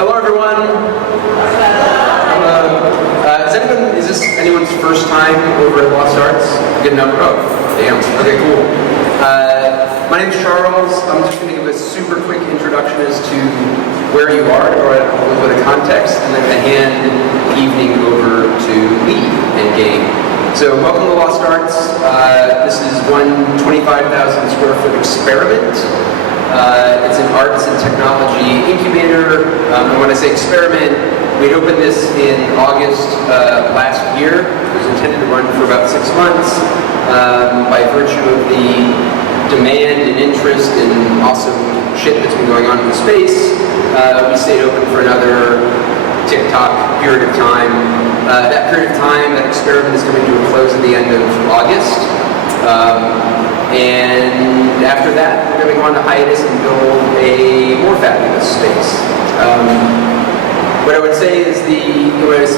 Hello, everyone. Is this anyone's first time over at Lost Arts? Good number. Oh, damn. Okay, cool. My name's Charles. I'm just going to give a super quick introduction as to where you are, or a little bit of context, and then I'm going to hand the evening over to Lee and Gabe. So, welcome to Lost Arts. This is one 25,000 square foot experiment. It's an arts and technology incubator. And when I say experiment, we'd opened this in August last year. It was intended to run for about 6 months. By virtue of the demand and interest and awesome shit that's been going on in the space, we stayed open for another tick-tock period of time. That period of time, that experiment is coming to a close at the end of August. And after that, we're going to go on to hiatus and build a more fabulous space. What I would say is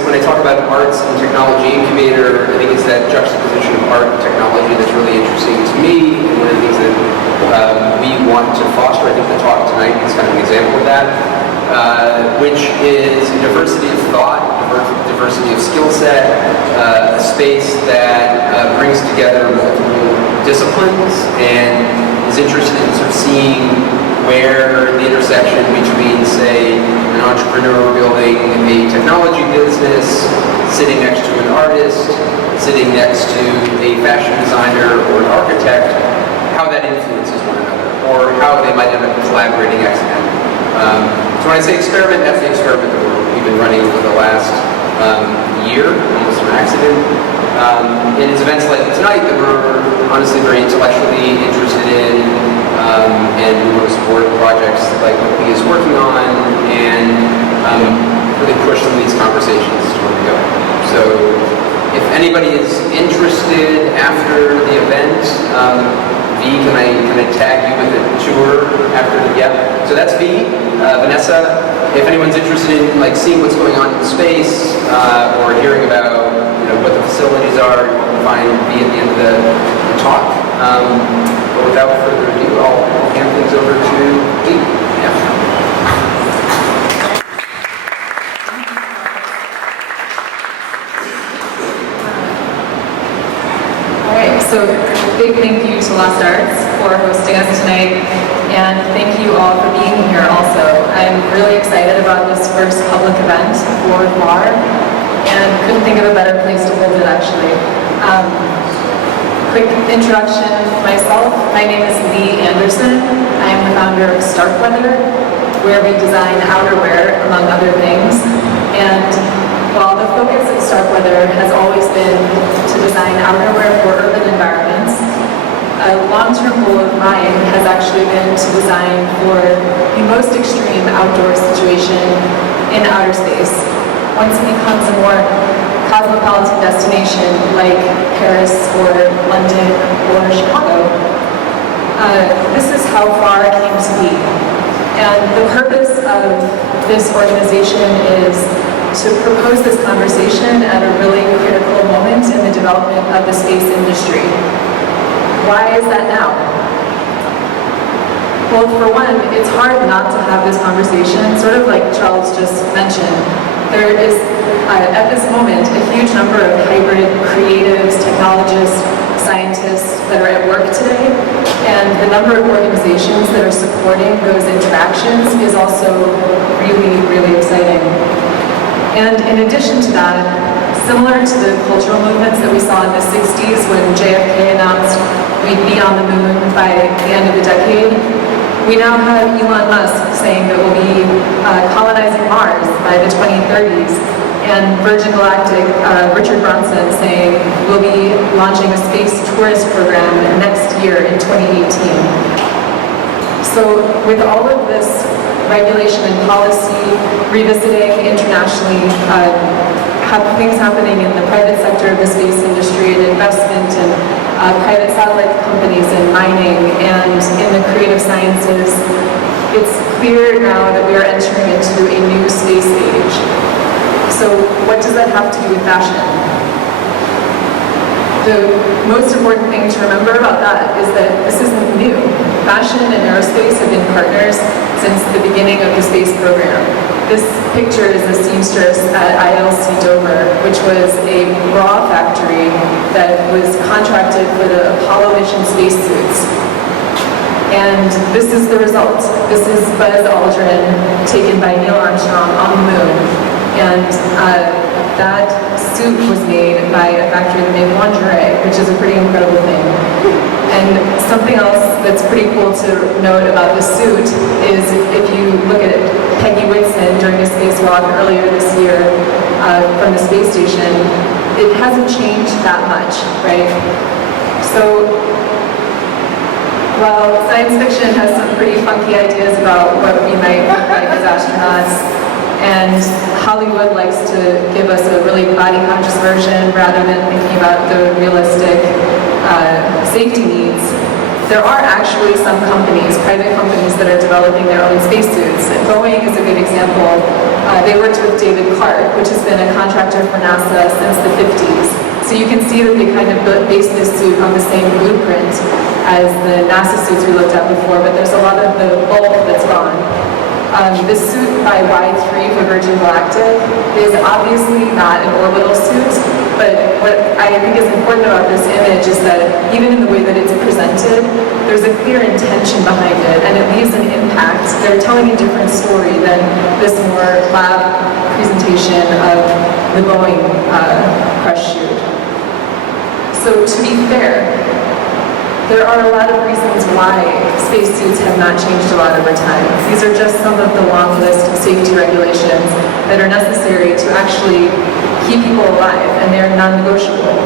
when I talk about an arts and technology incubator, I think it's that juxtaposition of art and technology that's really interesting to me, and one of the things that we want to foster. I think the talk tonight is kind of an example of that, which is diversity of thought, diversity of skill set, a space that brings together multiple disciplines and is interested in sort of seeing where the intersection between, say, an entrepreneur building a technology business, sitting next to an artist, sitting next to a fashion designer or an architect, how that influences one another, or how they might end up collaborating accidentally. So when I say experiment, that's the experiment that we've been running over the last year, almost an accident. And it's events like tonight that we're honestly very intellectually interested in, and we want to support projects like what Lee is working on, and really push some of these conversations to where we go. So if anybody is interested after the event, V, can I tag you with a tour after the, yeah. So that's V, Vanessa. If anyone's interested in seeing what's going on in the space, or hearing about what the facilities are, you can find V at the end of the talk. But without further ado, I'll hand things over to V. Yeah. So big thank you to Lost Arts for hosting us tonight, and thank you all for being here also. I'm really excited about this first public event for FAR, and couldn't think of a better place to hold it actually. Quick introduction myself. My name is Lee Anderson. I am the founder of Starkweather, where we design outerwear, among other things. And while the focus of Starkweather has always been to design outerwear for urban environments, a long-term goal of mine has actually been to design for the most extreme outdoor situation in outer space. Once it becomes a more cosmopolitan destination like Paris or London or Chicago, this is how FAR came to be. And the purpose of this organization is to propose this conversation at a really critical moment in the development of the space industry. Why is that now? Well, for one, it's hard not to have this conversation, sort of like Charles just mentioned. There is, at this moment, a huge number of hybrid creatives, technologists, scientists that are at work today, and the number of organizations that are supporting those interactions is also really, really exciting. And in addition to that, similar to the cultural movements that we saw in the 60s when JFK announced we'd be on the moon by the end of the decade, we now have Elon Musk saying that we'll be colonizing Mars by the 2030s, and Virgin Galactic, Richard Branson saying we'll be launching a space tourist program next year in 2018. So with all of this regulation and policy, revisiting internationally, things happening in the private sector of the space industry and investment and private satellite companies and mining and in the creative sciences, it's clear now that we are entering into a new space age. So what does that have to do with fashion? The most important thing to remember about that is that this isn't new. Fashion and aerospace have been partners since the beginning of the space program. this picture is a seamstress at ILC Dover, which was a bra factory that was contracted for the Apollo mission spacesuits. And this is the result. This is Buzz Aldrin taken by Neil Armstrong on the moon. And that suit was made by a factory that made lingerie, which is a pretty incredible thing. And something else that's pretty cool to note about this suit is if you look at Peggy Whitson during a spacewalk earlier this year from the space station, it hasn't changed that much, right? So while science fiction has some pretty funky ideas about what we might look like as astronauts, and Hollywood likes to give us a really body-conscious version rather than thinking about the realistic safety needs, there are actually some companies, private companies, that are developing their own spacesuits. Boeing is a good example. They worked with David Clark, which has been a contractor for NASA since the 50s. So you can see that they kind of based this suit on the same blueprint as the NASA suits we looked at before, but there's a lot of the bulk that's gone. This suit by Y3 for Virgin Galactic is obviously not an orbital suit, but what I think is important about this image is that even in the way that it's presented, there's a clear intention behind it, and it leaves an impact. They're telling a different story than this more lab presentation of the Boeing crush chute. So to be fair, there are a lot of reasons why spacesuits have not changed a lot over time. These are just some of the long list of safety regulations that are necessary to actually keep people alive, and they're non-negotiable.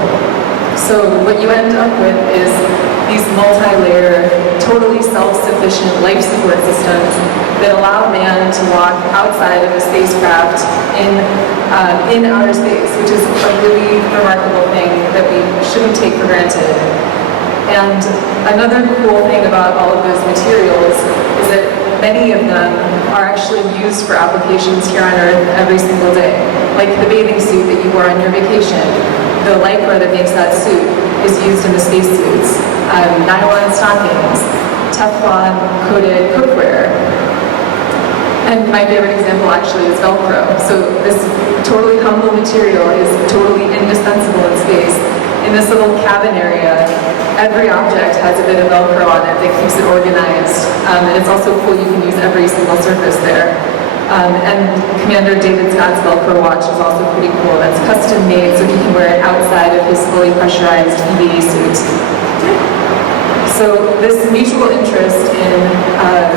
So what you end up with is these multi-layer, totally self-sufficient life support systems that allow man to walk outside of a spacecraft in outer space, which is a really remarkable thing that we shouldn't take for granted. And another cool thing about all of those materials is that many of them are actually used for applications here on Earth every single day. Like the bathing suit that you wore on your vacation. The Lycra that makes that suit is used in the spacesuits. Nylon stockings, Teflon-coated cookware. And my favorite example actually is Velcro. So this totally humble material is totally indispensable in space. In this little cabin area, every object has a bit of Velcro on it that keeps it organized. And it's also cool, you can use every single surface there. And Commander David Scott's Velcro watch is also pretty cool. That's custom made so he can wear it outside of his fully pressurized EVA suit. So this mutual interest in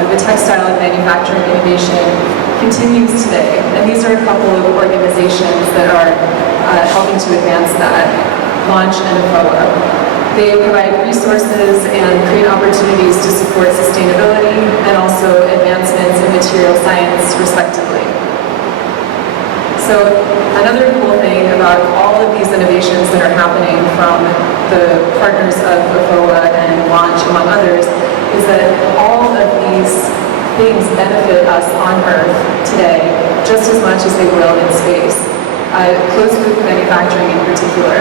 the textile and manufacturing innovation continues today. And these are a couple of organizations that are helping to advance that. Launch and FOA. They provide resources and create opportunities to support sustainability and also advancements in material science, respectively. So another cool thing about all of these innovations that are happening from the partners of FOA and Launch, among others, is that all of these things benefit us on Earth today just as much as they will in space. Closed-loop manufacturing in particular.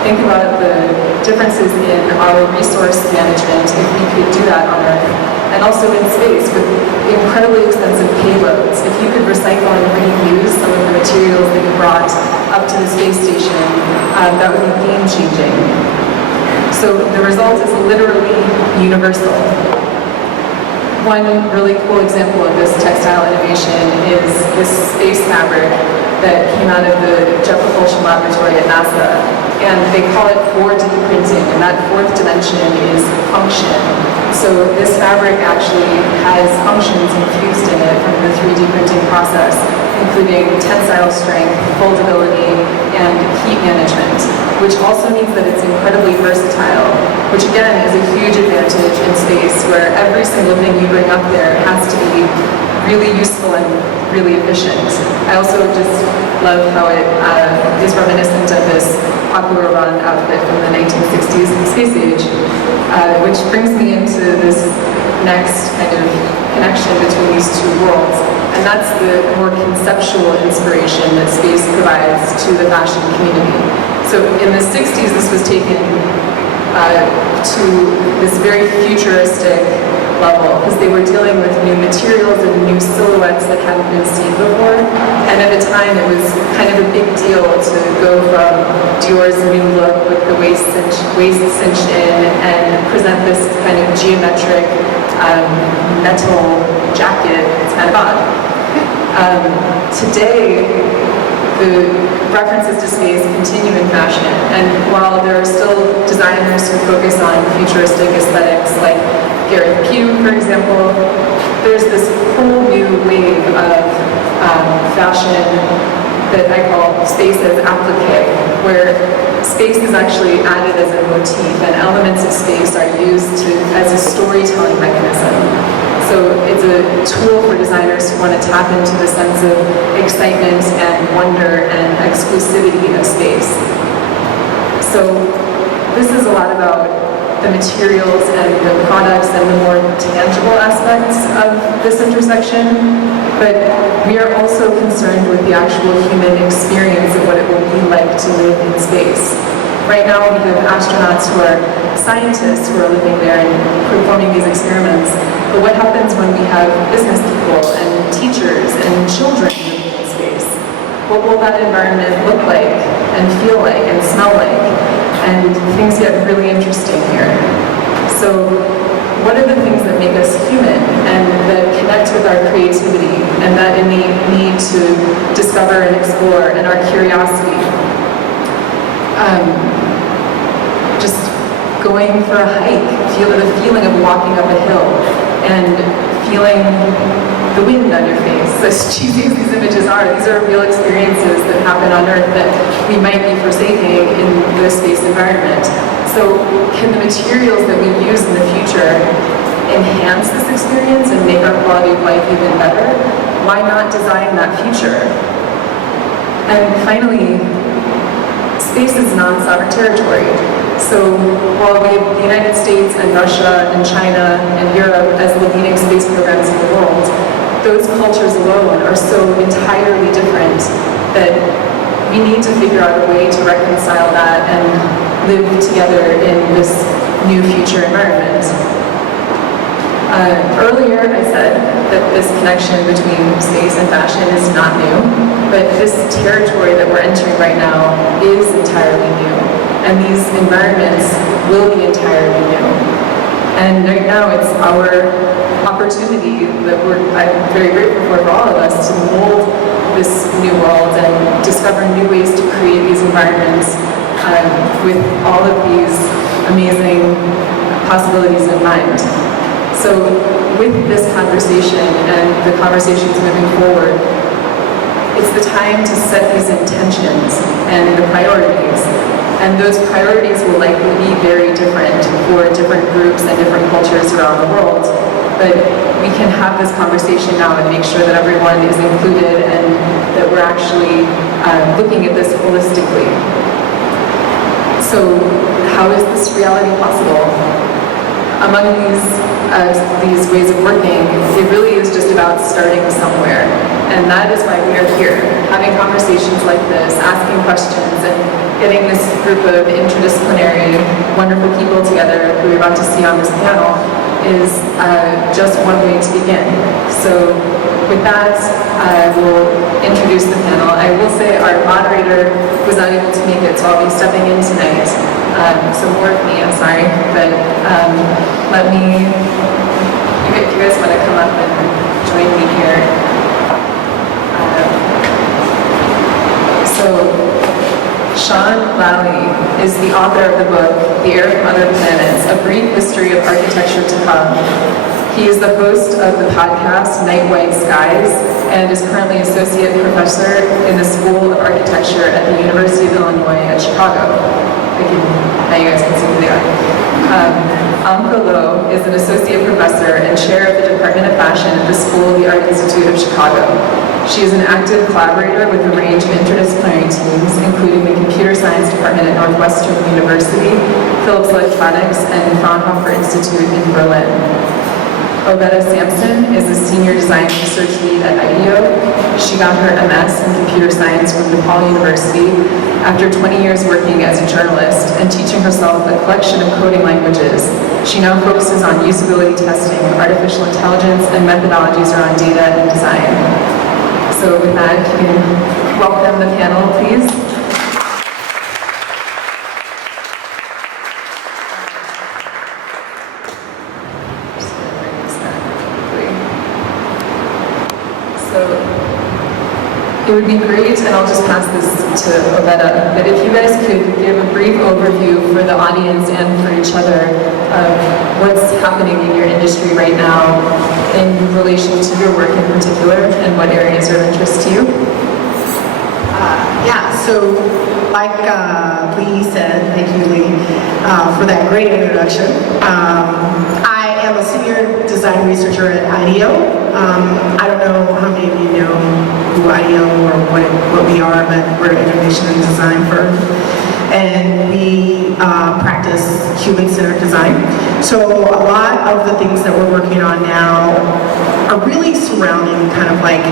Think about the differences in our resource management if we could do that on Earth. And also in space with incredibly expensive payloads. If you could recycle and reuse some of the materials that you brought up to the space station, that would be game-changing. So the result is literally universal. One really cool example of this textile innovation is this space fabric that came out of the Jet Propulsion Laboratory at NASA. And they call it 4D printing, and that fourth dimension is function. So this fabric actually has functions infused in it from the 3D printing process, including tensile strength, foldability, and heat management, which also means that it's incredibly versatile, which again is a huge advantage in space, where every single thing you bring up there has to be really useful and really efficient. I also just love how it is reminiscent of this Aqua Run outfit from the 1960s space age, which brings me into this next kind of connection between these two worlds. And that's the more conceptual inspiration that space provides to the fashion community. So in the 60s, this was taken to this very futuristic level, because they were dealing with new materials and new silhouettes that hadn't been seen before. And at the time, it was kind of a big deal to go from Dior's new look with the waist cinched in and present this kind of geometric metal jacket. It's kind of odd. Today, the references to space continue in fashion, and while there are still designers who focus on futuristic aesthetics, like Gareth Pugh, for example, there's this whole new wave of fashion that I call space as applique, where space is actually added as a motif, and elements of space are used as a storytelling mechanism. So it's a tool for designers who want to tap into the sense of excitement and wonder and exclusivity of space. So this is a lot about the materials and the products and the more tangible aspects of this intersection, but we are also concerned with the actual human experience of what it will be like to live in space. Right now we have astronauts who are scientists who are living there and performing these experiments. But what happens when we have business people and teachers and children living in space? What will that environment look like and feel like and smell like? And things get really interesting here. So what are the things that make us human and that connect with our creativity and that innate need to discover and explore and our curiosity? Just going for a hike, the feeling of walking up a hill and feeling the wind on your face. As cheesy as these images are, these are real experiences that happen on Earth that we might be forsaking in the space environment. So can the materials that we use in the future enhance this experience and make our quality of life even better? Why not design that future? And finally, space is non-sovereign territory. So while we have the United States and Russia and China and Europe as the leading space programs in the world, those cultures alone are so entirely different that we need to figure out a way to reconcile that and live together in this new future environment. Earlier I said that this connection between space and fashion is not new, but this territory that we're entering right now is entirely new, and these environments will be entirely new. And right now it's our opportunity that I'm very grateful for all of us to mold this new world and discover new ways to create these environments with all of these amazing possibilities in mind. So with this conversation and the conversations moving forward, it's the time to set these intentions and the priorities. And those priorities will likely be very different for different groups and different cultures around the world. But we can have this conversation now and make sure that everyone is included and that we're actually looking at this holistically. So how is this reality possible? Among these ways of working, it really is just about starting somewhere. And that is why we are here, having conversations like this, asking questions, and getting this group of interdisciplinary, wonderful people together who you're about to see on this panel is just one way to begin. So with that, I will introduce the panel. I will say our moderator was not able to make it, so I'll be stepping in tonight. So more of me, I'm sorry, but let me, if you guys want to come up and join me here. So Sean Lally is the author of the book, The Air from Other Planets, A Brief History of Architecture to Come. He is the host of the podcast Night White Skies and is currently associate professor in the School of Architecture at the University of Illinois at Chicago. Now you guys can see who they are. Amka Lowe is an associate professor and chair of the Department of Fashion at the School of the Art Institute of Chicago. She is an active collaborator with a range of interdisciplinary teams, including the Computer Science Department at Northwestern University, Philips Electronics, and Fraunhofer Institute in Berlin. Ovetta Sampson is a senior design research lead at IDEO. She got her MS in computer science from DePaul University after 20 years working as a journalist and teaching herself a collection of coding languages. She now focuses on usability testing, artificial intelligence, and methodologies around data and design. So with that, you can welcome the panel, please. It would be great, and I'll just pass this to Ovetta, but if you guys could give a brief overview for the audience and for each other of what's happening in your industry right now in relation to your work in particular, and what areas are of interest to you. So like Lee said, thank you, Lee, for that great introduction. I am a senior design researcher at IDEO. I don't know how many of you know who IDEO or what we are, but we're an innovation and design firm. And we practice human-centered design. So a lot of the things that we're working on now are really surrounding kind of like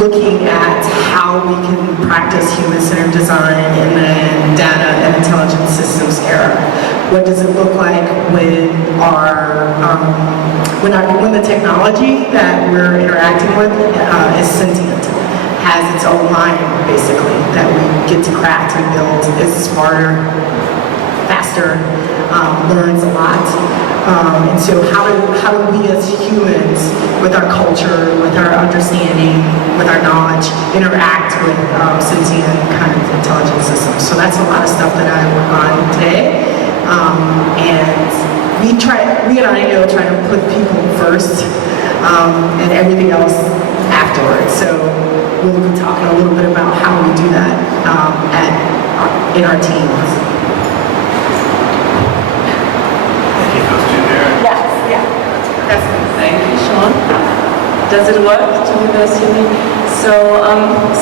looking at how we can practice human-centered design in the data and intelligence systems era. What does it look like when when the technology that we're interacting with is sentient, has its own mind, basically, that we get to craft and build, is smarter, faster, learns a lot. And so how do we as humans, with our culture, with our understanding, with our knowledge, interact with sentient kind of intelligence systems? So that's a lot of stuff that I work on today. And we at IDEO try to put people first and everything else afterwards. So we'll be talking a little bit about how we do that in our teams. Thank you, Sean. Does it work? Do you guys hear me? So,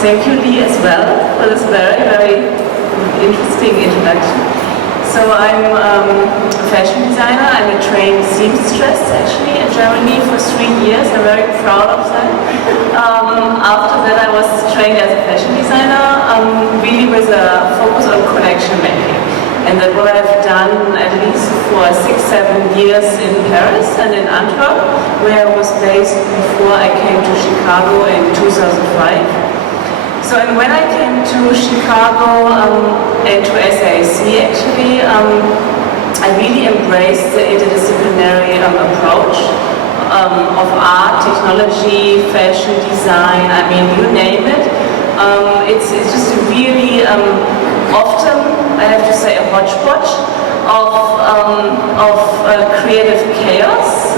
thank you, Lee, as well, for this very, very interesting introduction. So, I'm a fashion designer. I'm a trained seamstress, actually, in Germany for 3 years. I'm very proud of that. After that, I was trained as a fashion designer, really with a focus on connection making. And that's what I've done at least for 6-7 years in Paris and in Antwerp, where I was based before I came to Chicago in 2005. So, and when I came to Chicago and to SAIC, actually, I really embraced the interdisciplinary approach of art, technology, fashion design, I mean, you name it. It's just really often, I have to say, a hodgepodge of creative chaos,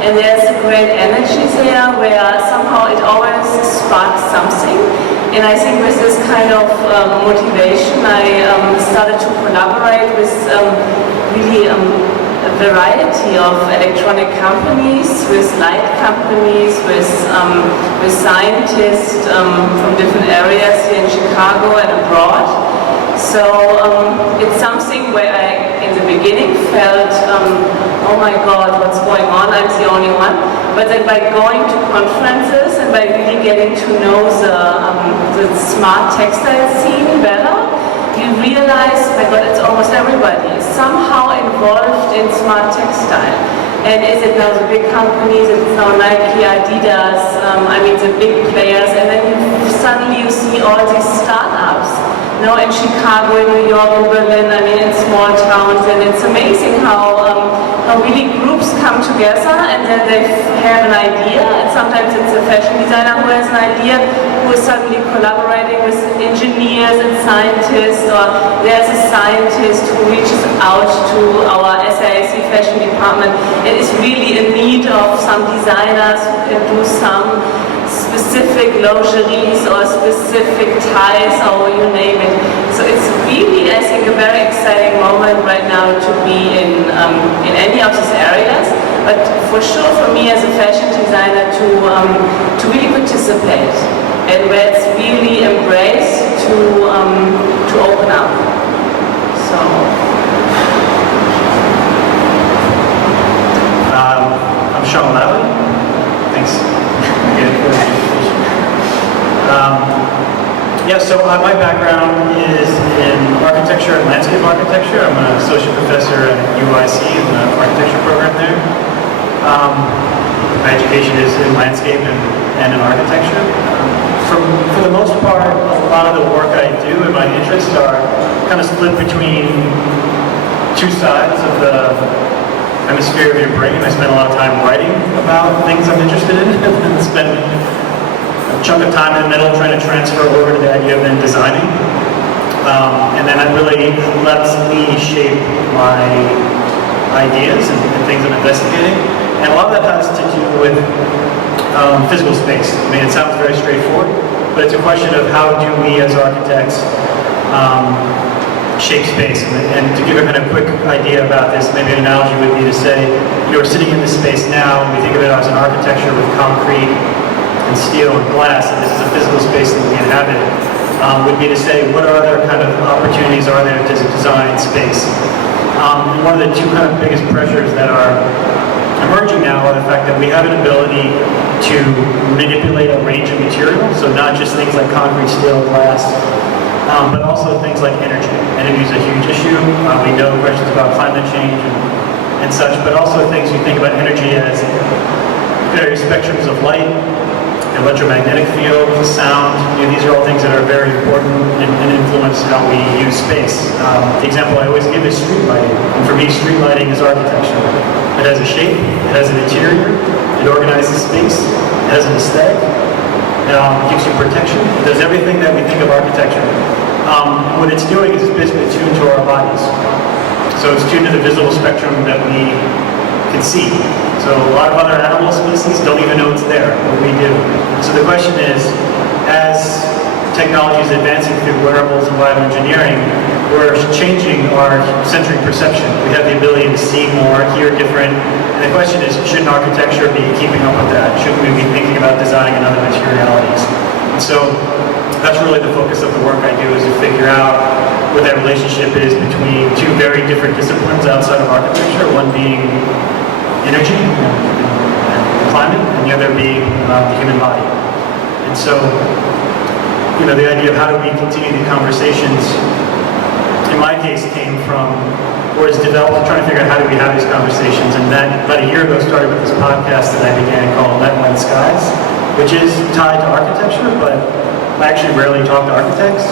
and there's a great energy there where somehow it always sparks something. And I think with this kind of motivation, I started to collaborate with really a variety of electronic companies, with light companies, with scientists from different areas here in Chicago and abroad. So it's something where I, in the beginning, felt, oh my God, what's going on? I'm the only one. But then by going to conferences and by really getting to know the smart textile scene better, you realize, my God, it's almost everybody is somehow involved in smart textile. And is it now the big companies? It's now Nike, Adidas, I mean the big players, and then suddenly you see all these startups. Now in Chicago, in New York, in Berlin, I mean in small towns, and it's amazing how really groups come together and then they have an idea, and sometimes it's a fashion designer who has an idea, who is suddenly collaborating with engineers and scientists, or there's a scientist who reaches out to our SAIC fashion department and is really in need of some designers who can do some specific lingeries or specific ties, or you name it. So it's really, I think, a very exciting moment right now to be in any of these areas. But for sure, for me as a fashion designer, to really participate and where it's really embraced to open up. So. I'm Sean Lally. Thanks. Yeah, so my background is in architecture and landscape architecture. I'm an associate professor at UIC in the architecture program there. My education is in landscape and in architecture. For the most part, a lot of the work I do and my interests are kind of split between two sides of the hemisphere of your brain. I spend a lot of time writing about things I'm interested in and spend a chunk of time in the middle trying to transfer over to the idea of then designing. And then that really lets me shape my ideas and things I'm investigating. And a lot of that has to do with physical space. I mean, it sounds very straightforward, but it's a question of how do we as architects shape space. And to give a kind of quick idea about this, maybe an analogy would be to say, we're sitting in this space now, and we think of it as an architecture with concrete and steel and glass, and this is a physical space that we inhabit, would be to say, what other kind of opportunities are there to design space? And one of the two kind of biggest pressures that are emerging now are the fact that we have an ability to manipulate a range of materials, so not just things like concrete, steel, glass, but also things like energy. Energy is a huge issue. We know questions about climate change and such, but also things you think about energy as various spectrums of light, electromagnetic field, sound. These are all things that are very important and influence how we use space. The example I always give is street lighting. And for me, street lighting is architecture. It has a shape, it has an interior, it organizes space, it has an aesthetic, it gives you protection, it does everything that we think of architecture. What it's doing is it's basically tuned to our bodies. So it's tuned to the visible spectrum that we can see. So a lot of other animal species don't even know it's there, but we do. So the question is, as technology is advancing through wearables and bioengineering, we're changing our sensory perception. We have the ability to see more, hear different, and the question is, shouldn't architecture be keeping up with that? Shouldn't we be thinking about designing in other materialities? And so that's really the focus of the work I do, is to figure out what that relationship is between two very different disciplines outside of architecture, one being energy and climate, and the other being the human body. And so, the idea of how do we continue the conversations, in my case, came from, or is developed, trying to figure out how do we have these conversations, and that about a year ago started with this podcast that I began called Let White Skies, which is tied to architecture, but I actually rarely talk to architects.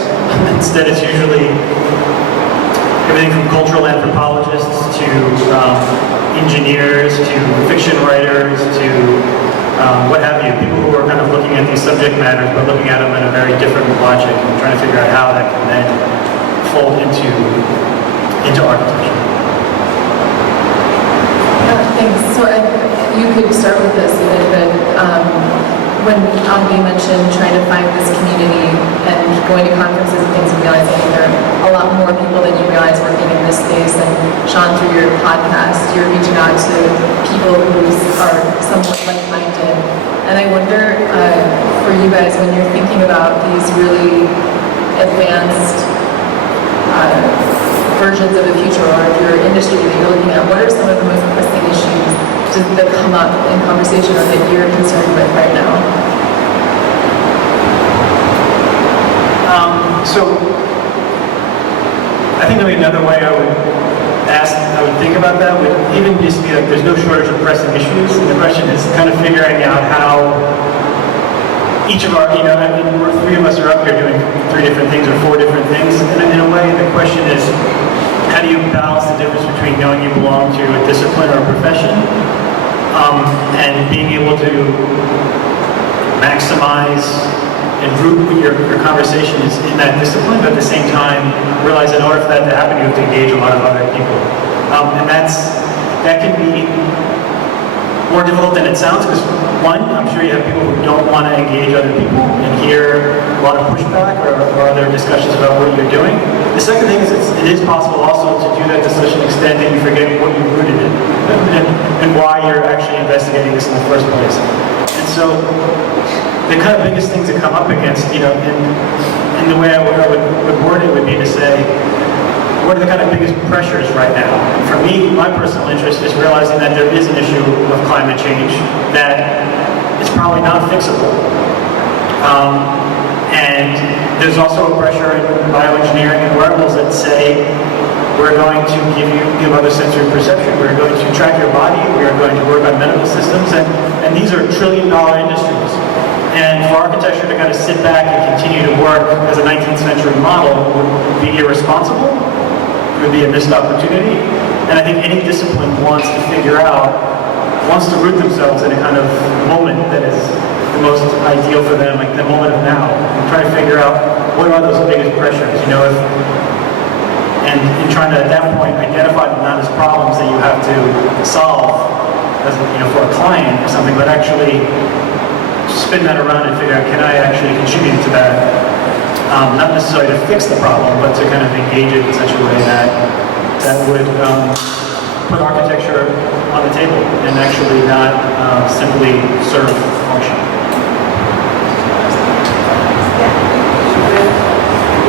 Instead, it's usually everything from cultural anthropologists to engineers to fiction writers to what have you, people who are kind of looking at these subject matters but looking at them in a very different logic and trying to figure out how that can then fold into architecture. Yeah, thanks. So you could start with this a bit, but when you mentioned trying to find this community and going to conferences and things and realizing there are a lot more people than you realize working in this space, and Sean, through your podcast, you're reaching out to people who are somewhat like-minded. And I wonder, for you guys, when you're thinking about these really advanced versions of the future, or if your industry that you're looking at, what are some of the most pressing issues that come up in conversation or that you're concerned with right now? So I think maybe another way I would think about that would even just be like, there's no shortage of pressing issues, and the question is kind of figuring out how each of our, three of us are up here doing three different things or four different things, and in a way the question is, how do you balance the difference between knowing you belong to a discipline or a profession and being able to maximize and root your conversation is in that discipline, but at the same time realize in order for that to happen, you have to engage a lot of other people. And that can be more difficult than it sounds, because one, I'm sure you have people who don't want to engage other people and hear a lot of pushback or other discussions about what you're doing. The second thing is it is possible also to do that to such an extent that you forget what you rooted in and why you're actually investigating this in the first place. And so the kind of biggest things that come up against, in the way I would word it would be to say, what are the kind of biggest pressures right now? And for me, my personal interest is realizing that there is an issue of climate change that is probably not fixable. And there's also a pressure in bioengineering and wearables that say, we're going to give other sensory perception, we're going to track your body, we are going to work on medical systems, and these are trillion-dollar industries. And for architecture to kind of sit back and continue to work as a 19th century model would be irresponsible, it would be a missed opportunity, and I think any discipline wants to root themselves in a kind of moment that is the most ideal for them, like the moment of now, and try to figure out what are those biggest pressures, and in trying to, at that point, identify them not as problems that you have to solve as, for a client or something, but actually spin that around and figure out, can I actually contribute to that? Not necessarily to fix the problem, but to kind of engage it in such a way that would put architecture on the table and actually not simply serve function.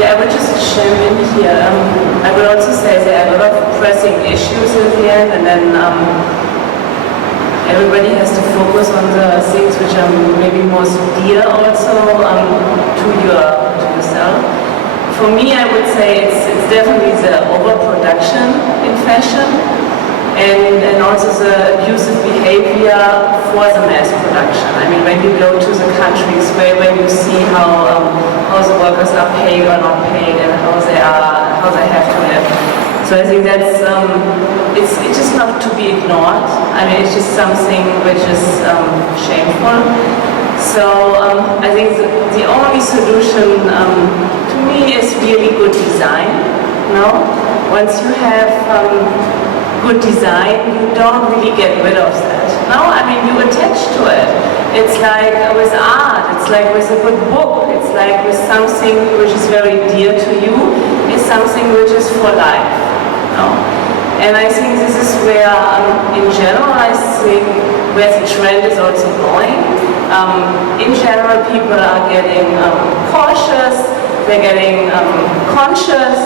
Yeah, I would just chime in here. I would also say there are a lot of pressing issues in the end, and then everybody has to focus on the things which are maybe most dear also to yourself. For me, I would say it's definitely the overproduction in fashion, and also the abusive behavior for the mass production. I mean, when you go to the countries where you see how the workers are paid or not paid and how they have to live. So I think that's it's just not to be ignored. I mean, it's just something which is shameful. So I think the only solution to me is really good design. No, once you have good design, you don't really get rid of that. No, I mean, you attach to it. It's like with art, it's like with a good book, it's like with something which is very dear to you, it's something which is for life. No? And I think this is where, in general, I think where the trend is also going. In general, people are getting cautious, they're getting conscious,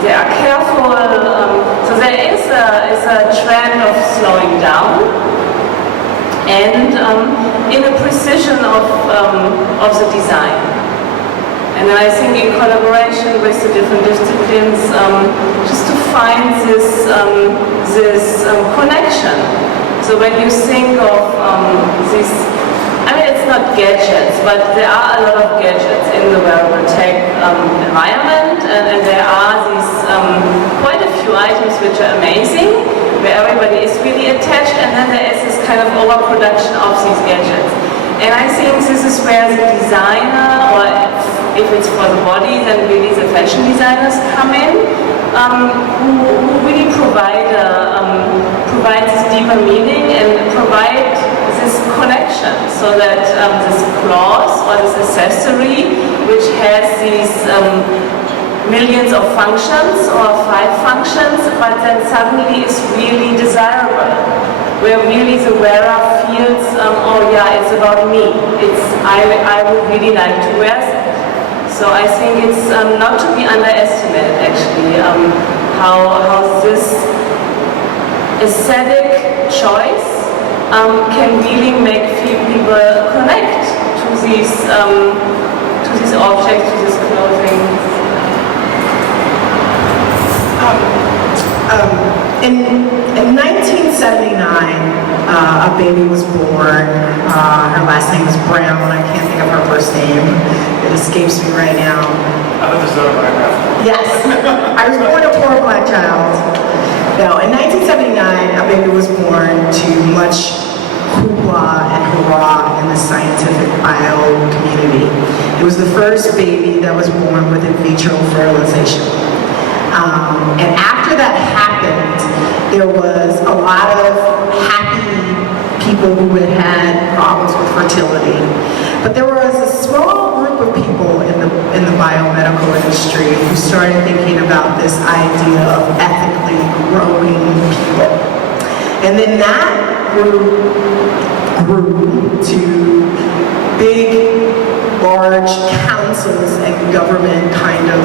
they are careful, so there is a trend of slowing down and in a precision of the design. And then I think in collaboration with the different disciplines, just to find this connection. So when you think of this, I mean, it's not gadgets, but there are a lot of gadgets in the wearable tech environment, and there are these quite a few items which are amazing, where everybody is really attached, and then there is this kind of overproduction of these gadgets. And I think this is where the designer, or if it's for the body, then really the fashion designers come in, who really provide this deeper meaning and provide this connection, so that this cloth or this accessory, which has these millions of functions or 5 functions, but then suddenly is really desirable, where really the wearer feels, oh yeah, it's about me. I would really like to wear that. So I think it's not to be underestimated, actually, how this aesthetic choice can really make people connect to these objects, to this clothing. In 1979, a baby was born. Her last name is Brown. I can't think of her first name. It escapes me right now. I thought this was autobiographical. Yes, I was born a poor black child. No, in 1979, a baby was born to much hoopla and hurrah in the scientific bio community. It was the first baby that was born with in vitro fertilization. And after that happened, there was a lot of happy people who had had problems with fertility. But there was a small group of people in the biomedical industry who started thinking about this idea of ethically growing people. And then that grew to big, large councils and government kind of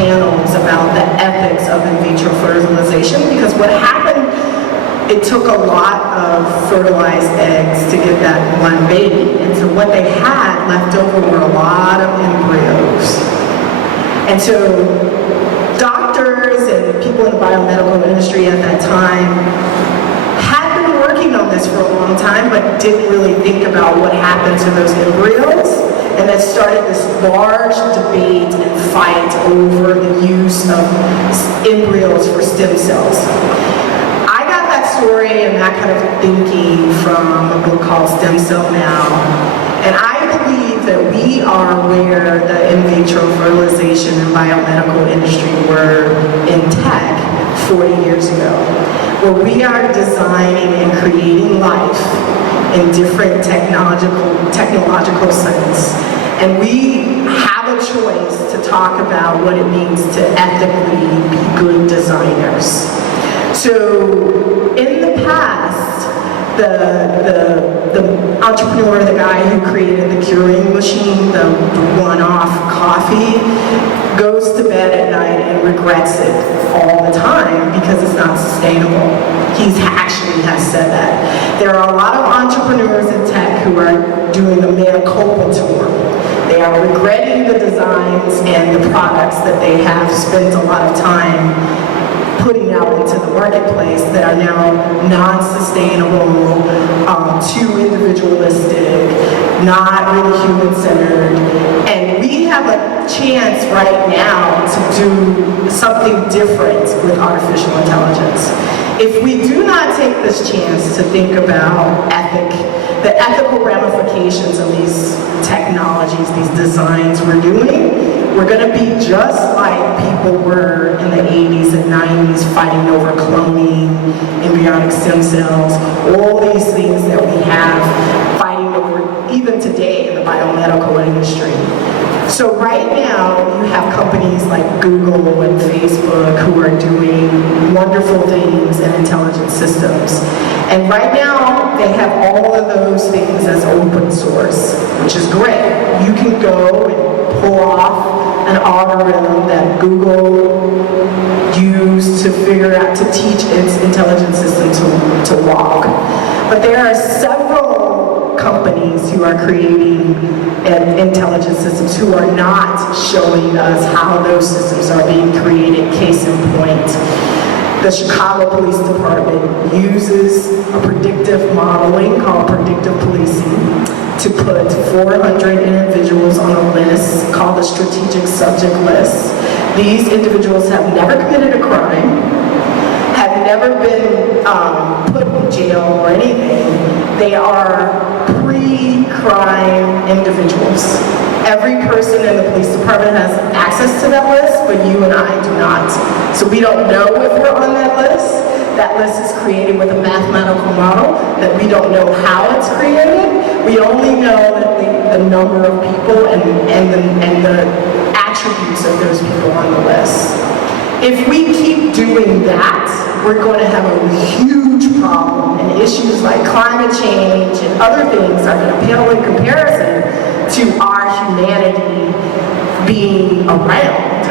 panels about the ethics of in vitro fertilization, because what happened, it took a lot of fertilized eggs to get that one baby. And so what they had left over were a lot of embryos. And so doctors and people in the biomedical industry at that time had been working on this for a long time, but didn't really think about what happened to those embryos. And that started this large debate and fight over the use of embryos for stem cells. I got that story and that kind of thinking from a book called Stem Cell Now. And I believe that we are where the in vitro fertilization and biomedical industry were in tech 40 years ago, where we are designing and creating life in different technological sense. And we have a choice to talk about what it means to ethically be good designers. So in the past, the entrepreneur, the guy who created the Keurig machine, the one-off coffee, goes to bed at night and regrets it all the time because it's not sustainable. He actually has said that. There are a lot of entrepreneurs in tech who are doing the mea culpa tour. They are regretting the designs and the products that they have spent a lot of time putting out into the marketplace that are now non-sustainable, too individualistic, not really human-centered. And we have a chance right now to do something different with artificial intelligence. If we do not take this chance to think about the ethical ramifications of these technologies, these designs we're doing, we're going to be just like people were in the 80s and 90s fighting over cloning, embryonic stem cells, all these things that we have fighting over even today in the biomedical industry. So right now, you have companies like Google and Facebook who are doing wonderful things in intelligent systems. And right now, they have all of those things as open source, which is great. You can go and pull off an algorithm that Google used to figure out, to teach its intelligent system to walk. But there are several companies who are creating intelligent systems who are not showing us how those systems are being created. Case in point, the Chicago Police Department uses a predictive modeling called predictive policing to put 400 individuals on a list called the strategic subject list. These individuals have never committed a crime, have never been put in jail or anything. They are pre-crime individuals. Every person in the police department has access to that list, but you and I do not. So we don't know if we're on that list. That list is created with a mathematical model that we don't know how it's created. We only know that the number of people and the attributes of those people on the list. If we keep doing that, we're going to have a huge problem, and issues like climate change and other things are going to pale in comparison to our humanity being around,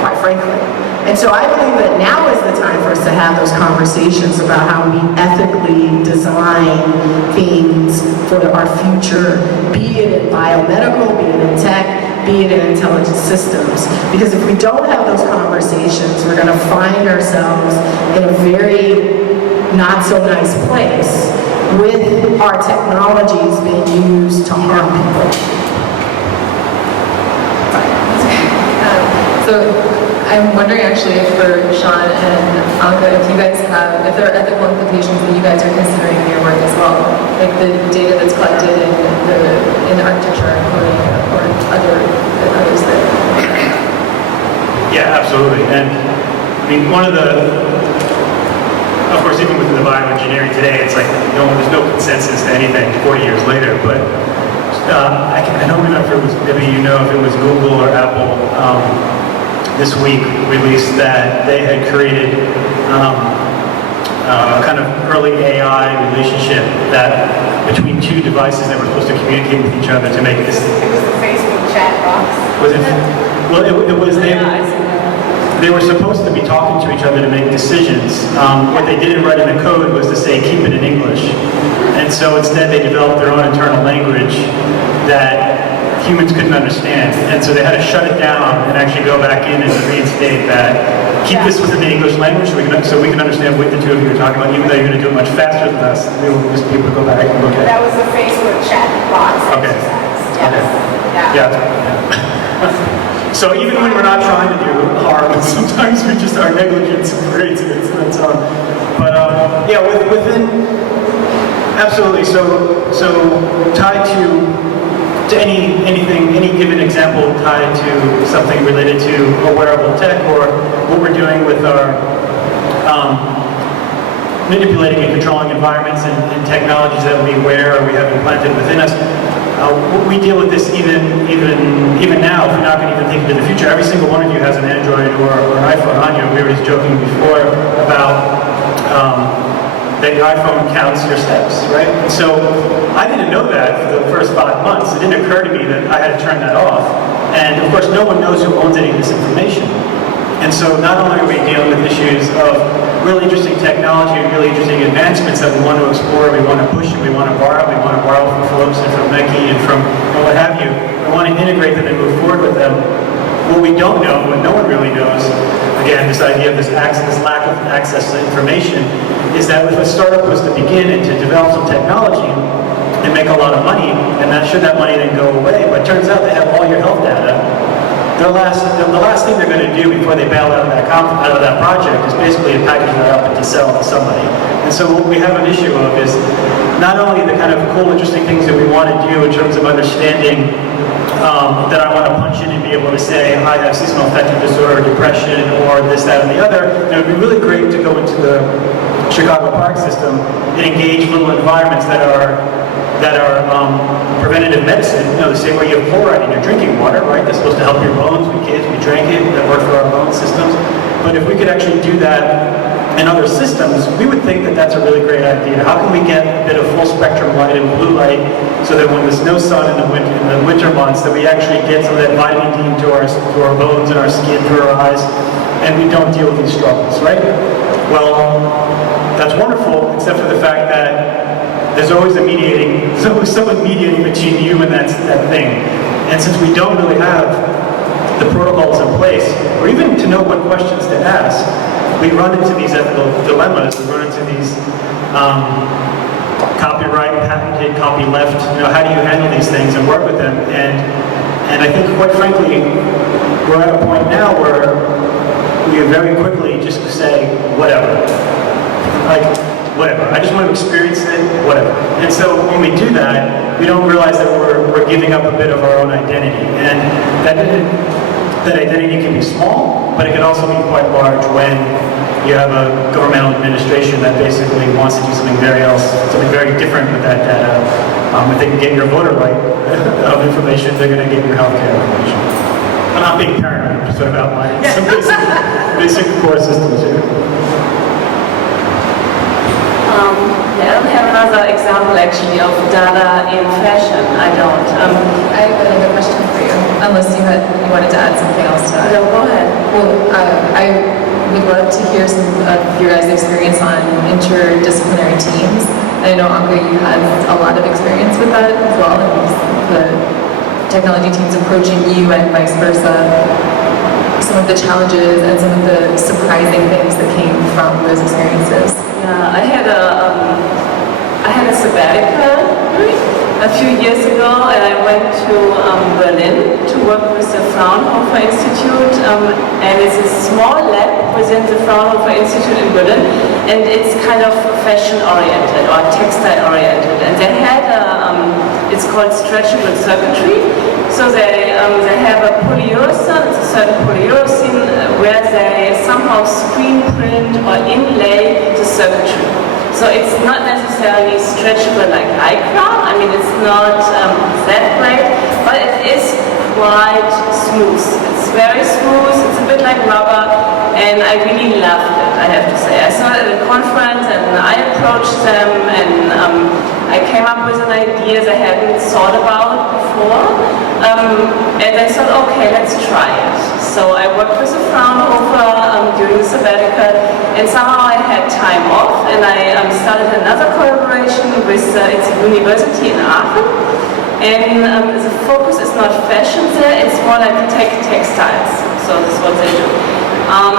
quite frankly. And so I believe that now is the time for us to have those conversations about how we ethically design things for our future, be it in biomedical, be it in tech, be it in intelligent systems. Because if we don't have those conversations, we're going to find ourselves in a very not so nice place with our technologies being used to harm people. So I'm wondering actually if for Sean and Anka, if you guys have, if there are ethical implications that you guys are considering in your work as well, like the data that's collected in architecture and coding or others that. Yeah, absolutely. And I mean, of course, even within the bioengineering today, it's like there's no consensus to anything 40 years later. But I don't remember if it was, maybe you know if it was Google or Apple. This week released that they had created a kind of early AI relationship that between two devices that were supposed to communicate with each other to make this. It was the Facebook chat box. Was it? Well, it was. Yeah, I see that. they were supposed to be talking to each other to make decisions. What they didn't write in the code was to say, keep it in English. And so instead they developed their own internal language that humans couldn't understand. And so they had to shut it down and actually go back in and reinstate that. Keep this within the English language so we can understand what the two of you are talking about, even though you're going to do it much faster than us. We will just be able to go back and look at it. That was the Facebook chat box Okay. exercise. Yes. Yeah. So even when we're not trying to do harm, sometimes we just, our negligence creates it. That's on. But yeah, within, absolutely. So tied to anything, any given example tied to something related to a wearable tech or what we're doing with our manipulating and controlling environments and technologies that we wear or we have implanted within us. We deal with this even now, if we're not going to even think into the future. Every single one of you has an Android or an iPhone on you. We were just joking before about that your iPhone counts your steps, right? And so I didn't know that for the first 5 months. It didn't occur to me that I had to turn that off. And of course, no one knows who owns any of this information. And so not only are we dealing with issues of really interesting technology and really interesting advancements that we want to explore, we want to push and we want to borrow from Philips and from Nike and from what have you. We want to integrate them and move forward with them. What we don't know, what no one really knows, again, this idea of this lack of access to information, is that if a startup was to begin and to develop some technology and make a lot of money, and should that money then go away, but it turns out they have all your health data, the last thing they're going to do before they bail out of that project is basically to package that up and to sell it to somebody. And so what we have an issue of is not only the kind of cool, interesting things that we want to do in terms of understanding that I want to punch in and be able to say, I have seasonal affective disorder, depression, or this, that, and the other. It would be really great to go into the Chicago park system and engage little environments that are preventative medicine. The same way you have fluoride in your drinking water, right? That's supposed to help your bones. We kids, we drank it. That worked for our bone systems. But if we could actually do that in other systems, we would think that that's a really great idea. How can we get a bit of full spectrum light and blue light so that when there's no sun in the winter months, that we actually get some of that vitamin D into our bones and our skin through our eyes, and we don't deal with these struggles, right? Well, that's wonderful, except for the fact that there's always someone mediating between you and that thing. And since we don't really have the protocols in place, or even to know what questions to ask, we run into these ethical dilemmas. We run into these copyright, patented, copyleft. How do you handle these things and work with them? And I think, quite frankly, we're at a point now where we very quickly just say whatever. Like, whatever. I just want to experience it, whatever. And so when we do that, we don't realize that we're giving up a bit of our own identity. And that identity can be small, but it can also be quite large when you have a governmental administration that basically wants to do something very different with that data. If they can get your voter right of information, they're going to get your healthcare information. I'm not being paranoid, I'm just sort of outlining some basic core systems here. I don't have another example actually of data in fashion. I don't. I have another question for you, unless you wanted to add something else to that. No, go ahead. Well, I would love to hear some of your guys' experience on interdisciplinary teams. I know, Anka, you had a lot of experience with that as well, and the technology teams approaching you and vice versa. Some of the challenges and some of the surprising things that came from those experiences. Yeah, I had a sabbatical a few years ago, and I went to Berlin to work with the Fraunhofer Institute, and it's a small lab within the Fraunhofer Institute in Berlin, and it's kind of fashion-oriented or textile-oriented, and they had it's called stretchable circuitry. So they have a polyurethane, it's a certain polyurethane, where they somehow screen print or inlay the circuitry. So it's not necessarily stretchable like Lycra. I mean, it's not that great, but it is quite smooth. It's very smooth, it's a bit like rubber, and I really loved it, I have to say. I saw it at a conference, and I approached them, and I came up with an idea I hadn't thought about before. And I thought, okay, let's try it. So I worked with a Fraunhofer during the sabbatical, and somehow I had time off, and I started another collaboration with it's a university in Aachen. And the focus is not fashion there, it's more like textiles. So this is what they do.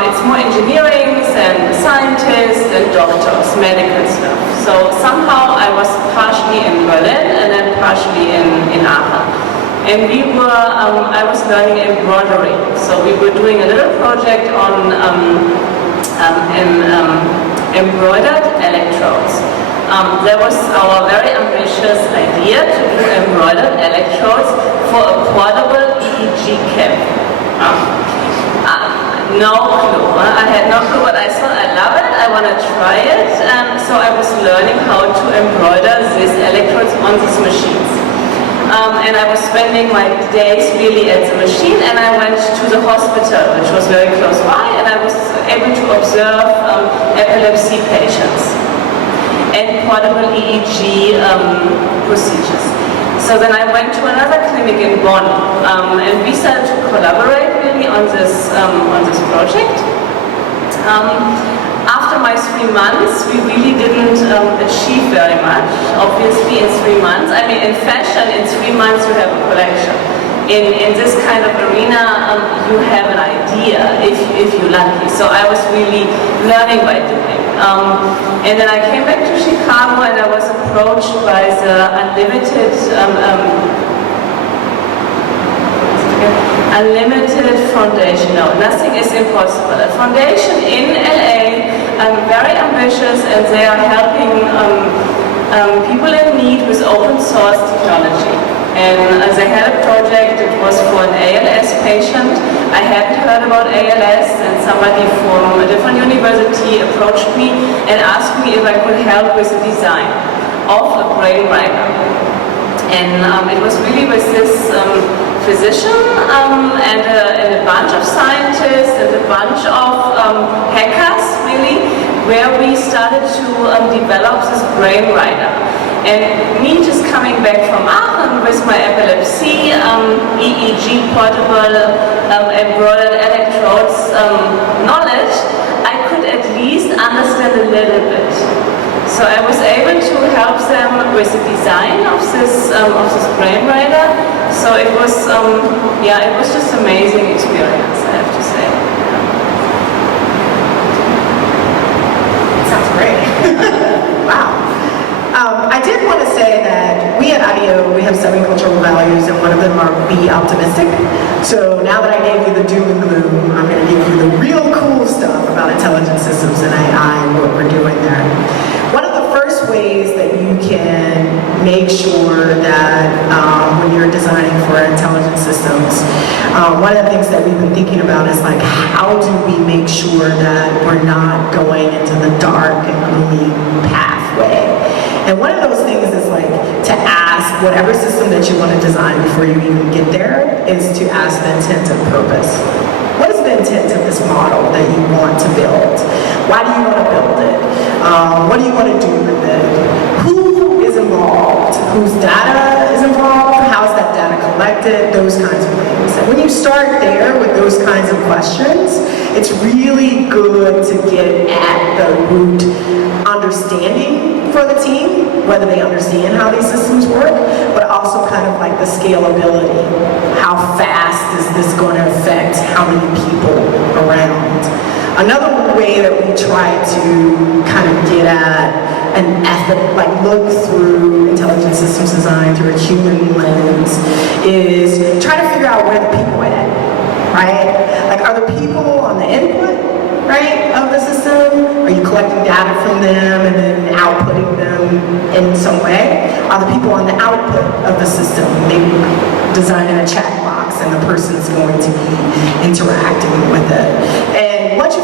It's more engineering and scientists and doctors, medical stuff. So somehow I was partially in Berlin and then partially in Aachen. And I was learning embroidery. So we were doing a little project on embroidered electrodes. There was our very ambitious idea to do embroidered electrodes for a portable EEG cap. No clue. I had no clue, but I thought I love it, I want to try it. So I was learning how to embroider these electrodes on these machines. And I was spending my days really at the machine, and I went to the hospital, which was very close by, and I was able to observe epilepsy patients and portable EEG procedures. So then I went to another clinic in Bonn, and we started to collaborate really on this project. After my 3 months, we really didn't achieve very much. Obviously, in 3 months, I mean, in fashion, in 3 months you have a collection. In this kind of arena, you have an idea if you're lucky. So I was really learning by doing. And then I came back to Chicago, and I was approached by the Unlimited Foundation. No, nothing is impossible. A foundation in LA, very ambitious, and they are helping people in need with open source technology. And they had a project, it was for an ALS patient. I hadn't heard about ALS, and somebody from a different university approached me and asked me if I could help with the design of a brain rider. And it was really with this physician and a bunch of scientists and a bunch of hackers, really, where we started to develop this brain rider. And me just coming back from Aachen with my epilepsy, EEG portable embroidered electrodes knowledge, I could at least understand a little bit. So I was able to help them with the design of this brain rider. So it was, it was just an amazing experience, I have to say. Sounds great. Wow. I did want to say that we at IDEO, we have 7 cultural values, and one of them are be optimistic. So now that I gave you the doom and gloom, I'm going to give you the real cool stuff about intelligent systems and AI and what we're doing there. One of the first ways that you can make sure that when you're designing for intelligent systems, one of the things that we've been thinking about is like, how do we make sure that we're not going into the dark and gloomy pathway? And one of those things is like to ask whatever system that you want to design before you even get there is to ask the intent and purpose. What is the intent of this model that you want to build? Why do you want to build it? What do you want to do with it? Who is involved? Whose data is involved? How is that data collected? Those kinds of things. And when you start there with those kinds of questions, it's really good to get at the root understanding for the team, whether they understand how these systems work, but also kind of like the scalability. How fast is this going to affect how many people around? Another way that we try to kind of get at an ethic, like look through intelligent systems design through a human lens, is try to figure out where the people are at, right? Like, are the people on the input, right, of the system? Are you collecting data from them and then outputting them in some way? Are the people on the output of the system, maybe designing a chat box and the person's going to be interacting with it? And once you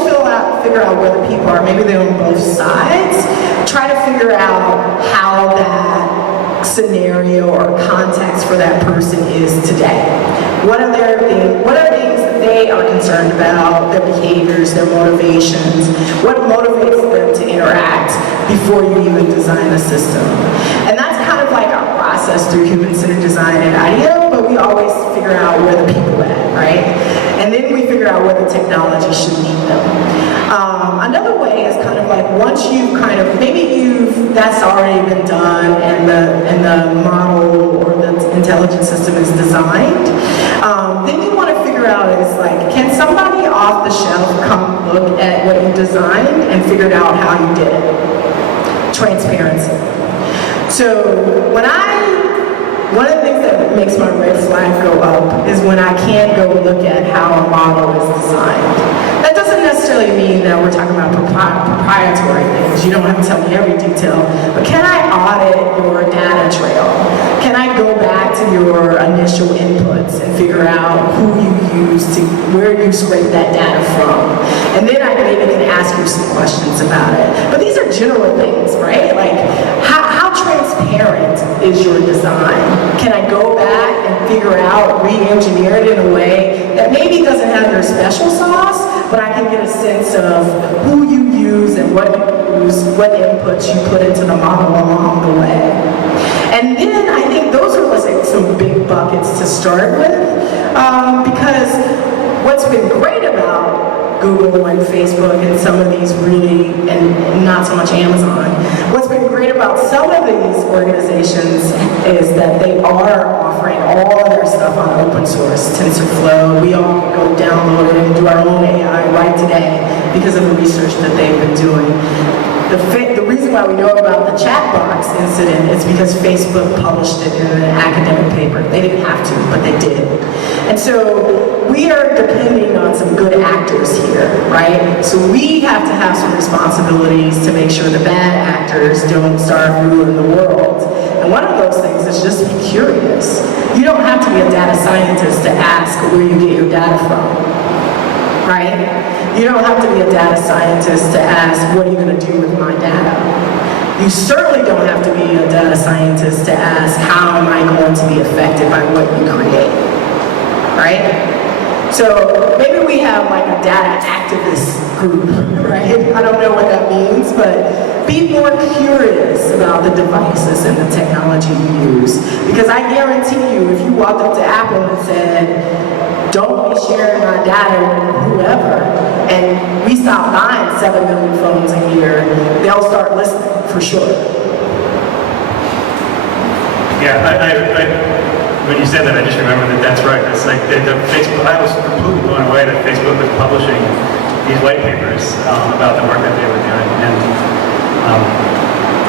figure out where the people are, maybe they're on both sides, try to figure out how that scenario or context for that person is today. What are things that they are concerned about, their behaviors, their motivations, what motivates them to interact before you even design a system. And that's kind of like our process process through human-centered design and IDEO, but we always figure out where the people are at, right? And then we figure out where the technology should meet them. Another way is kind of like once you've kind of, that's already been done and the model or the intelligence system is designed, then you want to figure out is like, can somebody off the shelf come look at what you designed and figured out how you did it? Transparency. So one of the things that makes my red flag go up is when I can't go look at how a model is designed. That doesn't necessarily mean that we're talking about proprietary things. You don't have to tell me every detail, but can I audit your data trail? Can I go back to your initial inputs and figure out who you used to, where you scrape that data from? And then I maybe can ask you some questions about it. But these are general things, right? Like, how transparent is your design? Can I go back and figure out, re-engineer it in a way that maybe doesn't have your special sauce, but I can get a sense of who you use and what you use, what inputs you put into the model along the way. And then I think those are like some big buckets to start with, because what's been great about Google and Facebook and some of these really, and not so much Amazon, what's been great about some of these organizations is that they are offering all of their stuff on open source, TensorFlow. We all can go download it and do our own AI right today because of the research that they've been doing. The reason why we know about the chat box incident is because Facebook published it in an academic paper. They didn't have to, but they did. And so we are depending on some good actors here, right? So we have to have some responsibilities to make sure the bad actors don't start ruling the world. And one of those things is just be curious. You don't have to be a data scientist to ask where you get your data from, right? You don't have to be a data scientist to ask, what are you going to do with my data? You certainly don't have to be a data scientist to ask, how am I going to be affected by what you create, right? So maybe we have like a data activist group, right? I don't know what that means, but be more curious about the devices and the technology you use. Because I guarantee you, if you walked up to Apple and said, don't be sharing my data with whoever, and we stop buying 7 million phones a year, they'll start listening, for sure. Yeah, when you said that, I just remembered that that's right. It's like the Facebook, I was completely blown away that Facebook was publishing these white papers about the work that they were doing. And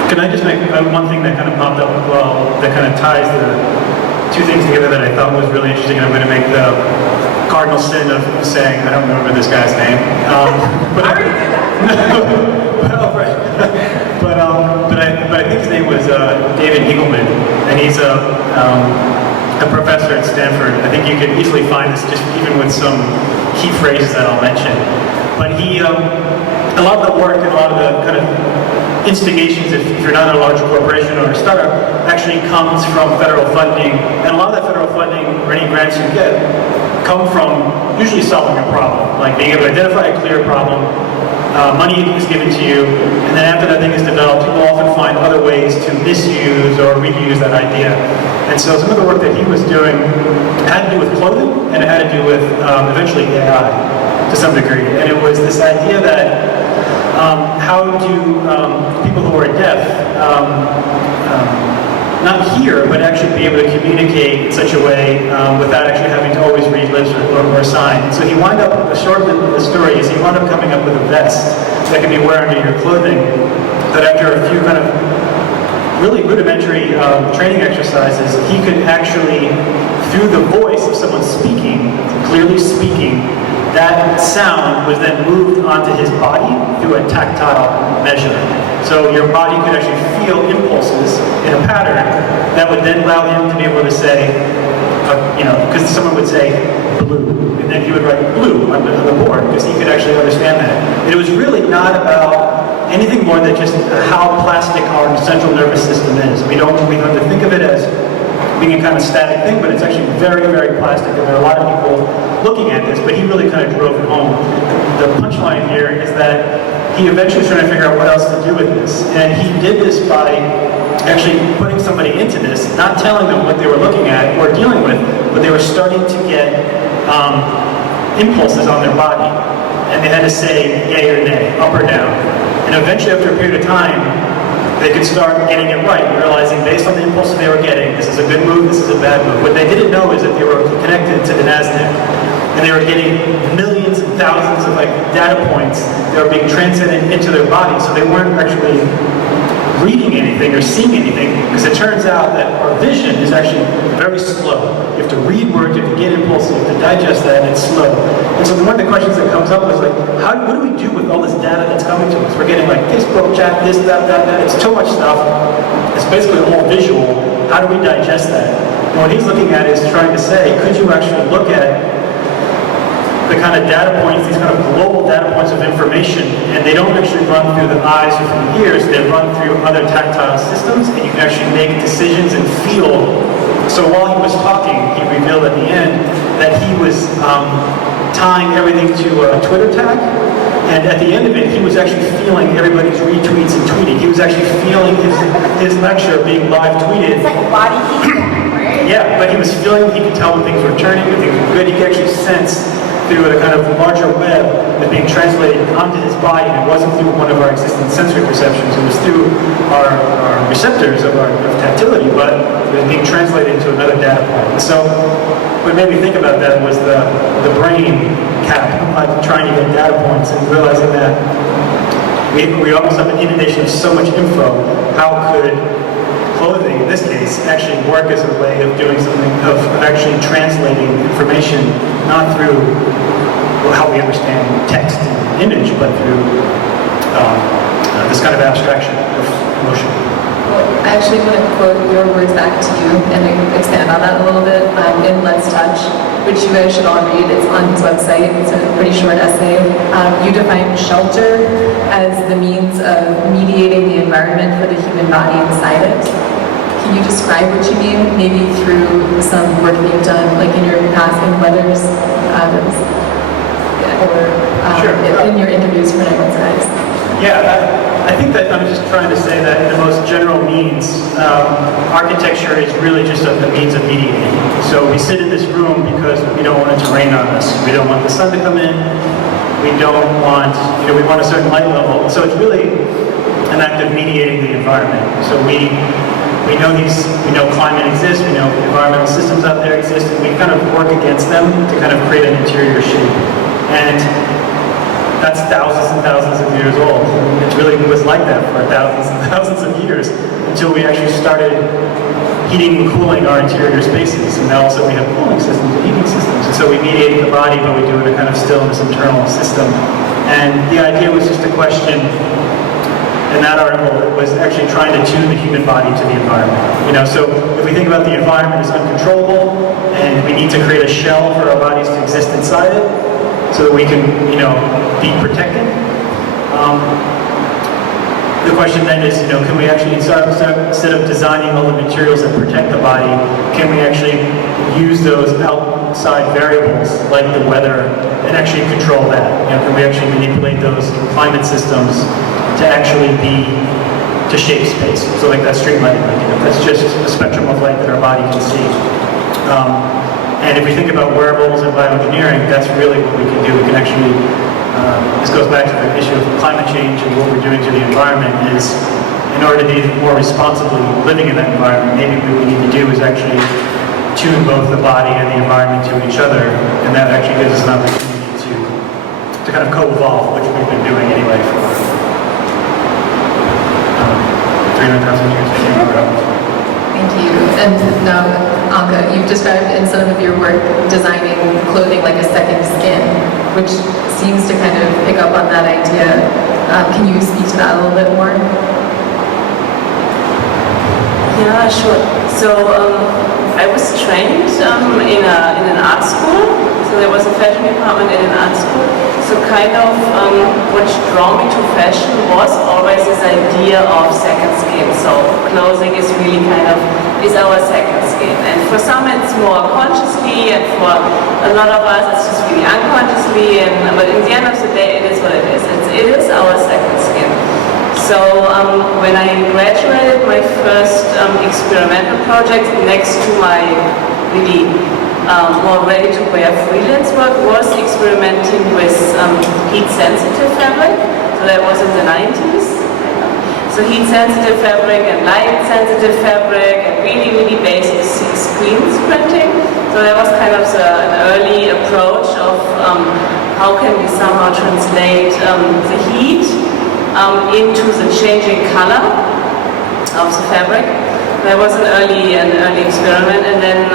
can I just make one thing that kind of popped up, well, that kind of ties the two things together that I thought was really interesting. I'm going to make the cardinal sin of saying I don't remember this guy's name. But I already did that. But I think his name was David Eagleman, and he's a professor at Stanford. I think you can easily find this just even with some key phrases that I'll mention. But he, a lot of the work and a lot of the kind of instigations, if you're not a large corporation or a startup, actually comes from federal funding. And a lot of that federal funding, or any grants you get, come from usually solving a problem, like being able to identify a clear problem. Money is given to you, and then after that thing is developed, people often find other ways to misuse or reuse that idea. And so some of the work that he was doing had to do with clothing, and it had to do with eventually AI to some degree. And it was this idea that how do people who are deaf not hear, but actually be able to communicate in such a way without actually having to always read lips or signs. So he wound up, the short of the story is he wound up coming up with a vest that could be worn under your clothing, that after a few kind of really rudimentary training exercises, he could actually, through the voice of someone speaking, clearly speaking, that sound was then moved onto his body through a tactile measure. So your body could actually feel impulses in a pattern that would then allow him to be able to say, because someone would say blue, and then he would write blue on the board, because he could actually understand that. And it was really not about anything more than just how plastic our central nervous system is. We don't have to think of it as being a kind of static thing, but it's actually very, very plastic, and there are a lot of people looking at this, but he really kind of drove it home. The punchline here is that he eventually was trying to figure out what else to do with this, and he did this by actually putting somebody into this, not telling them what they were looking at or dealing with, but they were starting to get impulses on their body. And they had to say yay or nay, up or down. And eventually, after a period of time, they could start getting it right, realizing based on the impulses they were getting, this is a good move, this is a bad move. What they didn't know is that they were connected to the NASDAQ, and they were getting millions and thousands of data points that were being transmitted into their body, so they weren't actually reading anything or seeing anything, because it turns out that our vision is actually very slow. You have to read words, you have to get impulses, you have to digest that, and it's slow. And so one of the questions that comes up is what do we do with all this data that's coming to us? We're getting Facebook chat, this, that, it's too much stuff. It's basically all visual. How do we digest that? And what he's looking at is trying to say, could you actually look at the kind of data points, these kind of global data points of information, and they don't actually run through the eyes or through the ears, they run through other tactile systems, and you can actually make decisions and feel. So while he was talking, he revealed at the end that he was tying everything to a Twitter tag, and at the end of it, he was actually feeling everybody's retweets and tweeting. He was actually feeling his lecture being live tweeted. It's like body feedback, right? Yeah, but he was feeling, he could tell when things were turning, when things were good. He could actually sense through a kind of larger web that being translated onto his body, and it wasn't through one of our existing sensory perceptions, it was through our receptors of tactility, but it was being translated into another data point. And so what made me think about that was the brain cap, trying to get data points and realizing that we almost have an inundation of so much info. How could clothing, in this case, actually work as a way of doing something, of actually translating information, not through how we understand text and image, but through this kind of abstraction of emotion. Well, I actually want to quote your words back to you and expand on that a little bit in Let's Touch, which you guys should all read. It's on his website. It's a pretty short essay. You define shelter as the means of mediating the environment for the human body inside it. Can you describe what you mean, maybe through some work that you've done, like in your past in weathers, or Sure. in your interviews for Nightman's Eyes? Yeah, I think that I'm just trying to say that in the most general means, architecture is really just a means of mediating. So we sit in this room because we don't want it to rain on us. We don't want the sun to come in. We don't want, we want a certain light level. So it's really an act of mediating the environment. So we know climate exists, we know environmental systems out there exist, and we kind of work against them to kind of create an interior shape. And that's thousands and thousands of years old. It really was like that for thousands and thousands of years until we actually started heating and cooling our interior spaces. And now also we have cooling systems and heating systems. And so we mediate the body, but we do it in a kind of still in this internal system. And the idea was just a question. In that article, it was actually trying to tune the human body to the environment. So if we think about the environment as uncontrollable, and we need to create a shell for our bodies to exist inside it, so that we can, be protected. The question then is, can we actually, instead of designing all the materials that protect the body, can we actually use those outside variables, like the weather, and actually control that? Can we actually manipulate those climate systems to actually to shape space? So like that street lighting, that's just a spectrum of light that our body can see. And if we think about wearables and bioengineering, that's really what we can do. We can actually, this goes back to the issue of climate change and what we're doing to the environment is, in order to be more responsibly living in that environment, maybe what we need to do is actually tune both the body and the environment to each other, and that actually gives us an opportunity to kind of co-evolve, which we've been doing anyway for 300,000 years. Thank you. And now, Anka, you've described in some of your work designing clothing like a second skin, which seems to kind of pick up on that idea. Can you speak to that a little bit more? Yeah, sure. So I was trained in an art school. So there was a fashion department in an art school. So kind of what drew me to fashion was always this idea of second skin. So clothing is really is our second skin. And for some it's more consciously, and for a lot of us it's just really unconsciously. But in the end of the day, it is what it is. It is our second skin. So when I graduated, my first experimental project next to my really more ready-to-wear freelance work was experimenting with heat-sensitive fabric. So that was in the 90s. So heat-sensitive fabric and light-sensitive fabric and really, really basic screen printing. So that was kind of an early approach of how can we somehow translate the heat into the changing color of the fabric. That was an early experiment, and then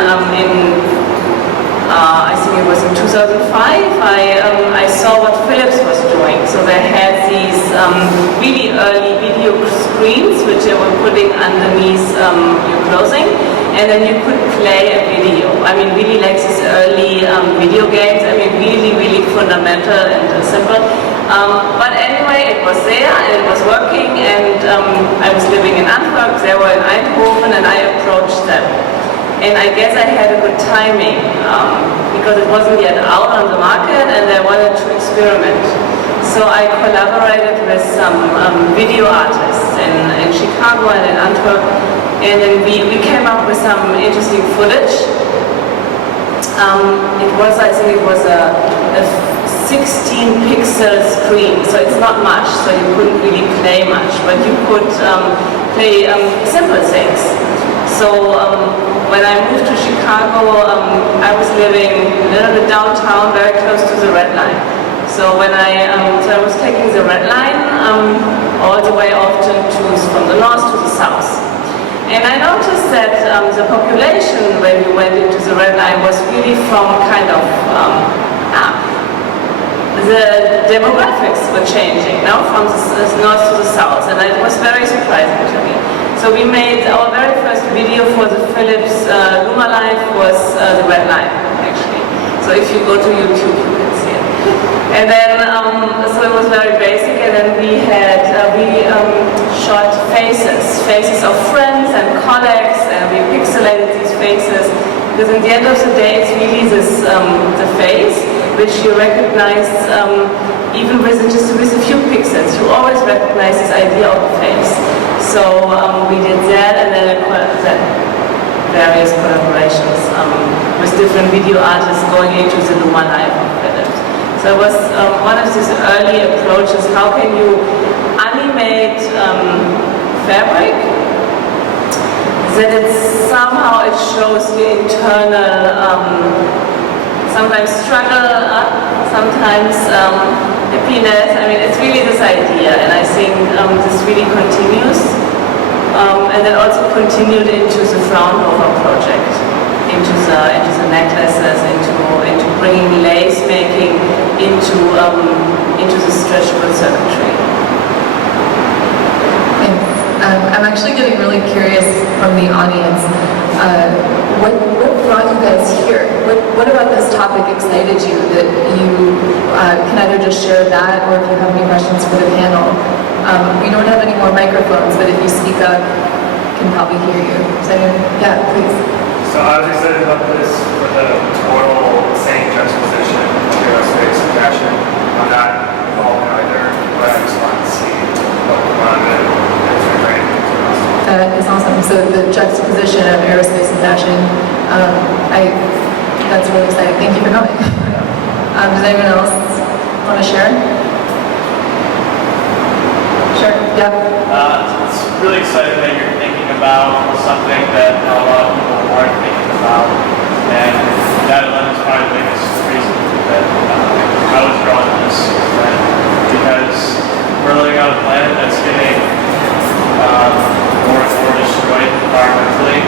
I think it was in 2005, I saw what Philips was doing. So they had these really early video screens which they were putting underneath your clothing, and then you could play a video. I mean, really like these early video games. I mean, really, really fundamental and simple. But anyway, it was there and it was working, and I was living in Antwerp, they were in Eindhoven, and I approached them. And I guess I had a good timing because it wasn't yet out on the market and they wanted to experiment. So I collaborated with some video artists in Chicago and in Antwerp, and then we came up with some interesting footage. I think it was a 16 pixel screen, so it's not much, so you couldn't really play much, but you could play simple things. So when I moved to Chicago, I was living a little bit downtown, very close to the Red Line. So when I was taking the Red Line all the way often from the north to the south. And I noticed that the population when we went into the Red Line was really from kind of, the demographics were changing now from the north to the south, and it was very surprising to me. So we made our very first video for the Philips Luma Life was the Red Line, actually. So if you go to YouTube, you can see it. And then, so it was very basic, and then we shot faces of friends and colleagues, and we pixelated these faces, because in the end of the day, it's really this, the face, which you recognize even with just a few pixels. You always recognize this idea of the face. So we did that, and then various collaborations with different video artists going into the Luma Life of Philips. So it was one of these early approaches. How can you animate fabric that somehow it shows the internal sometimes struggle, sometimes happiness. I mean, it's really this idea, and I think this really continues, and then also continued into the Fraunhofer project, into the necklaces, into bringing lace making into the stretchable circuitry. I'm actually getting really curious from the audience. What brought you guys here? What about this topic excited you that you can either just share that, or if you have any questions for the panel. We don't have any more microphones, but if you speak up, I can probably hear you. So, yeah, please. So I was excited about this for the total same juxtaposition of aerospace and fashion. I'm not involved in either, but I just wanted to see what went on and it's been great. That is awesome. So the juxtaposition of aerospace and fashion, that's really exciting. Thank you for coming. Does anyone else want to share? Sure. Yeah. It's really exciting that you're thinking about something that a lot of people aren't thinking about, and that alone is probably the biggest reason that I was drawn to this event, because we're living on a planet that's getting more and more destroyed environmentally,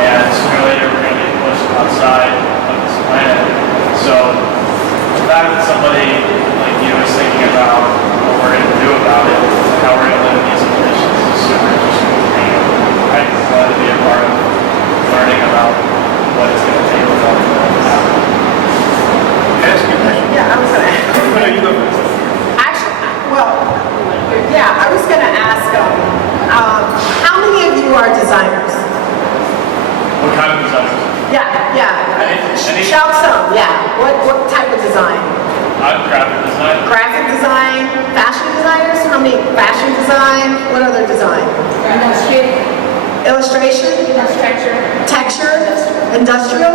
and sooner or later we're going to be pushed outside of this planet. So the fact that somebody like you is thinking about what we're going to do about it, how we're going to live in these conditions, is super interesting to me. I'm glad to be a part of learning about what it's going to take to happen. Can I ask you a question? Yeah, I was going to ask. No, you go first. Actually, well, yeah, I was going to ask, how many of you are designers? What kind of designers? Yeah. Any- Shout some, yeah. What type of design? I'm graphic designer. Graphic design, fashion designers? How many fashion designers? design, what other design? Illustration? Texture? Industrial?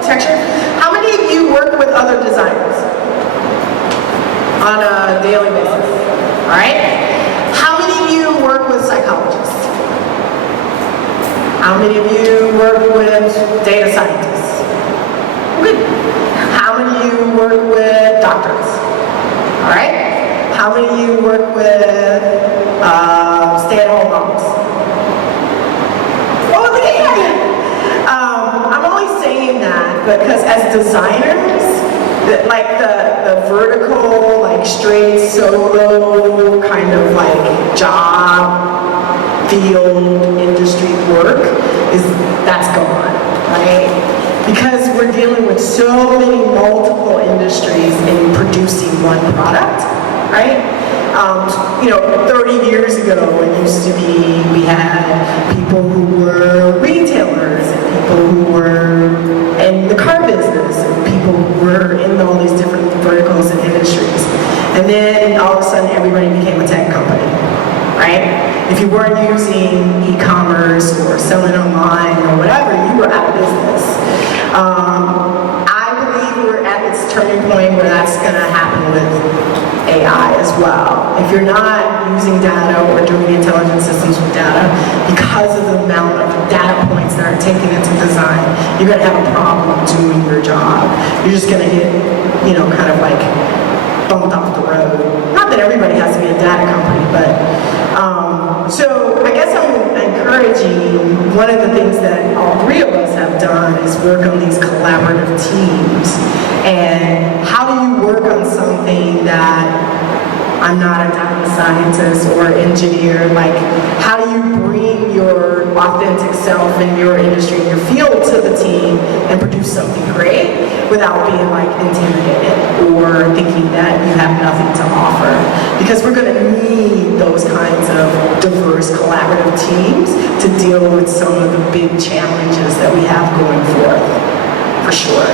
Texture? How many of you work with other designers on a daily basis? All right? How many of you work with psychologists? How many of you work with data scientists? Good. How many of you work with doctors? All right? How many of you work with stay-at-home moms? Oh, look at you! I'm only saying that because as designers, like the vertical, like straight solo kind of like job, field, industry work that's gone, right? Because we're dealing with so many multiple industries in producing one product, right? 30 years ago, it used to be, we had people who were retailers, and people who were in the car business, and people who were in all these different verticals and industries. And then all of a sudden, everybody became a tech company, right? If you weren't using e-commerce or selling online or whatever, you were out of business. I believe we're at this turning point where that's going to happen with AI as well. If you're not using data or doing intelligent systems with data, because of the amount of data points that are taken into design, you're going to have a problem doing your job. You're just going to get, kind of like bumped off the road. Not that everybody has to be a data company, but so I guess I'm encouraging, one of the things that all three of us have done is work on these collaborative teams. And how do you work on something that I'm not a data scientist or engineer? Like, how do you bring your authentic self in your industry, in your field to the team and produce something great without being like intimidated or thinking that you have nothing to offer? Because we're going to need those kinds of diverse collaborative teams to deal with some of the big challenges that we have going forth, for sure.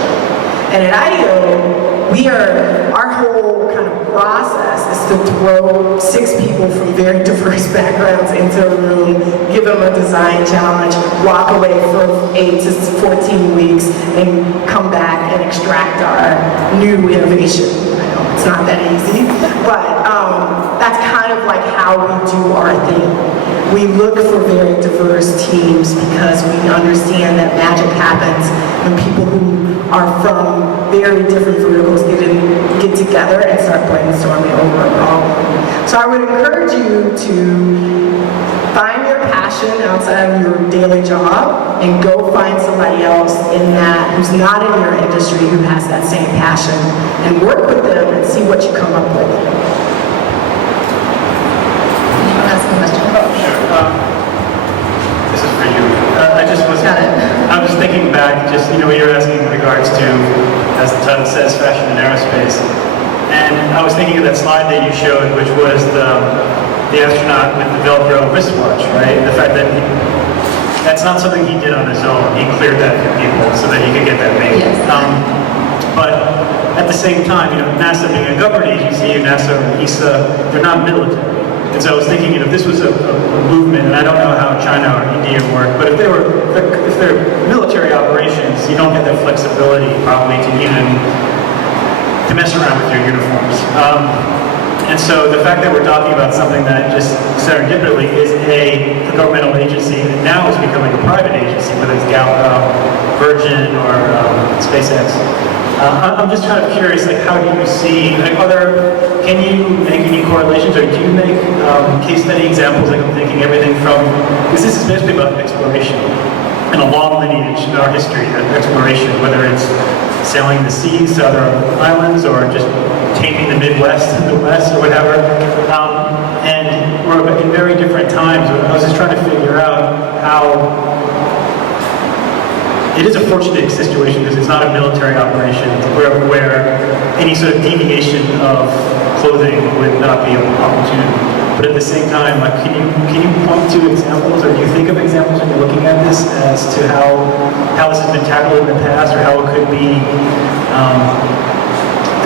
And at IDEO, our whole kind of process is to throw 6 people from very diverse backgrounds into a room, give them a design challenge, walk away for 8 to 14 weeks, and come back and extract our new innovation. I know it's not that easy, but that's kind of like how we do our thing. We look for very diverse teams because we understand that magic happens when people who are from very different verticals get together and start brainstorming over a problem. So I would encourage you to find your passion outside of your daily job and go find somebody else in that who's not in your industry who has that same passion and work with them and see what you come up with. Ask a question. Oh, sure. This is for you. I was thinking back, just, what you were asking in regards to, as the title says, fashion and aerospace. And I was thinking of that slide that you showed, which was the astronaut with the Velcro wristwatch, right? The fact that that's not something he did on his own. He cleared that for people so that he could get that made. Yes. But at the same time, NASA being a government agency, NASA and ESA, they're not military. And so I was thinking, if this was a movement, and I don't know how China or India work, but if they're military operations, you don't get that flexibility probably to mess around with your uniforms. And so the fact that we're talking about something that just serendipitously is a governmental agency and now is becoming a private agency, whether it's Virgin or SpaceX. I'm just kind of curious, like, how do you see, can you make any correlations, or do you make case study examples? Like, I'm thinking everything from, because this is basically about exploration and a long lineage in our history of exploration, whether it's sailing the seas to other islands or just taming the Midwest and the West or whatever. And we're in very different times. I was just trying to figure out how. It is a fortunate situation because it's not a military operation where any sort of deviation of clothing would not be an opportunity. But at the same time, like, can you point to examples, or do you think of examples when you're looking at this as to how this has been tackled in the past, or how it could be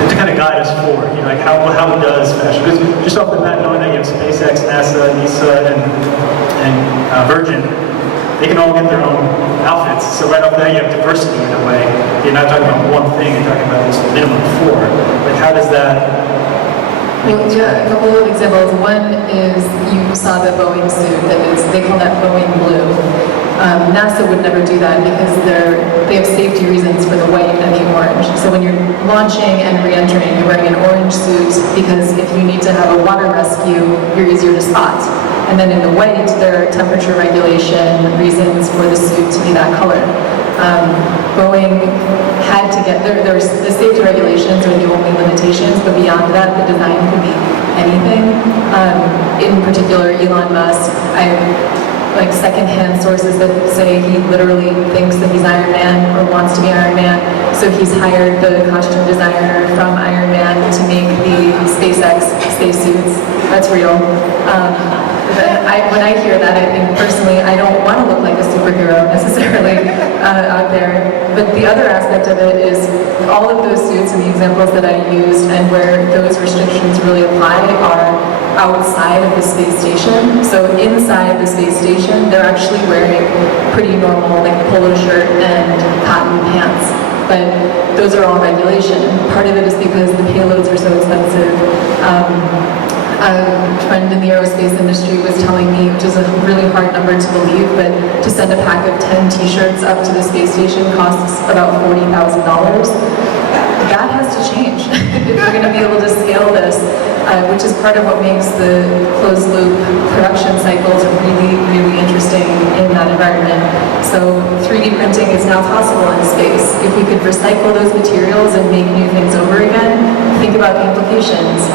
to kind of guide us forward, you know, like how does fashion, because just off the bat, knowing that you have SpaceX, NASA, ESA, and Virgin, they can all get their own outfits. So right off the bat, you have diversity in a way. You're not talking about one thing, you're talking about this minimum of 4. Like how does that? Well, yeah, a couple of examples. One is you saw the Boeing suit that is, they call that Boeing blue. NASA would never do that because they have safety reasons for the white and the orange. So when you're launching and re-entering, you're wearing an orange suit because if you need to have a water rescue, you're easier to spot. And then in the white, there are temperature regulation reasons for the suit to be that color. Boeing had to get, there's the safety regulations are the only limitations, but beyond that, the design could be anything. In particular, Elon Musk, like secondhand sources that say he literally thinks that he's Iron Man or wants to be Iron Man. So he's hired the costume designer from Iron Man to make the SpaceX spacesuits. That's real. When I hear that, I think personally, I don't want to look like a superhero necessarily out there. But the other aspect of it is all of those suits and the examples that I used and where those restrictions really apply are outside of the space station. So inside the space station, they're actually wearing pretty normal like polo shirt and cotton pants. But those are all regulation. Part of it is because the payloads are so expensive. A friend in the aerospace industry was telling me, which is a really hard number to believe, but to send a pack of 10 t-shirts up to the space station costs about $40,000. That has to change if we're going to be able to scale this, which is part of what makes the closed-loop production cycles really, really interesting in that environment. So 3D printing is now possible in space. If we could recycle those materials and make new things over again, think about the implications.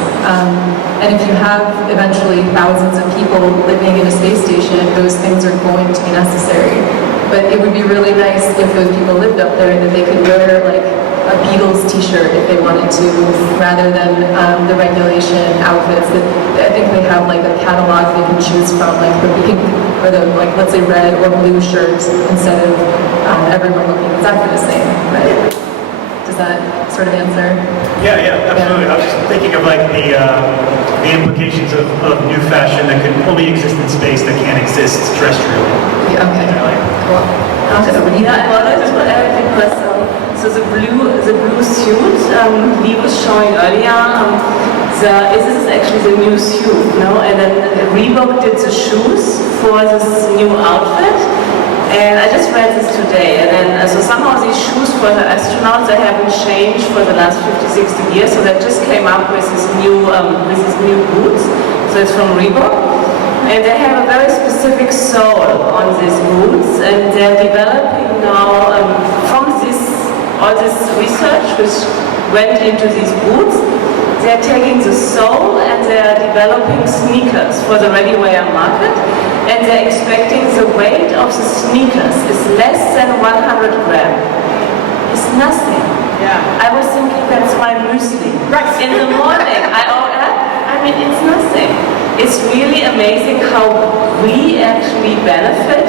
And if you have eventually thousands of people living in a space station, those things are going to be necessary. But it would be really nice if those people lived up there that they could wear like a Beatles t-shirt if they wanted to, rather than the regulation outfits that I think they have like a catalog they can choose from, like the pink or the like let's say red or blue shirts instead of everyone looking exactly the same. Right? Does that sort of answer? Yeah, absolutely. I was just thinking of like the implications of new fashion that could only exist in space that can't exist terrestrially. Yeah, okay. Cool. Yeah, well, that's what I think was, so the blue suit Lee was showing earlier, this is actually the new suit, no? And then Reebok did the shoes for this new outfit. And I just read this today, and then so somehow these shoes for the astronauts, they haven't changed for the last 50, 60 years, so that just came up with these new boots. So it's from Reebok, and they have a very specific sole on these boots, and they're developing now from all this research which went into these boots. They're taking the sole and they're developing sneakers for the ready-wear market, and they're expecting the weight of the sneakers is less than 100 grams. It's nothing. Yeah. I was thinking that's my muesli. Right. In the morning, I mean, it's nothing. It's really amazing how we actually benefit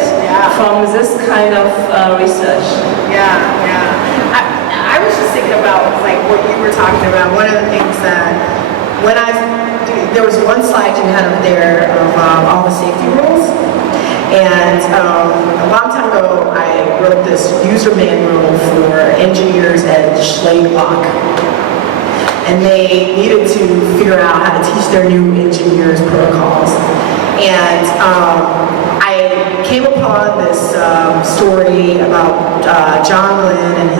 from this kind of research. Yeah. I was just thinking about like what you were talking about. One of the things that there was one slide you had up there of all the safety rules, and a long time ago I wrote this user manual for engineers at Schlaglock, and they needed to figure out how to teach their new engineers protocols. And I came upon this story about John Lynn and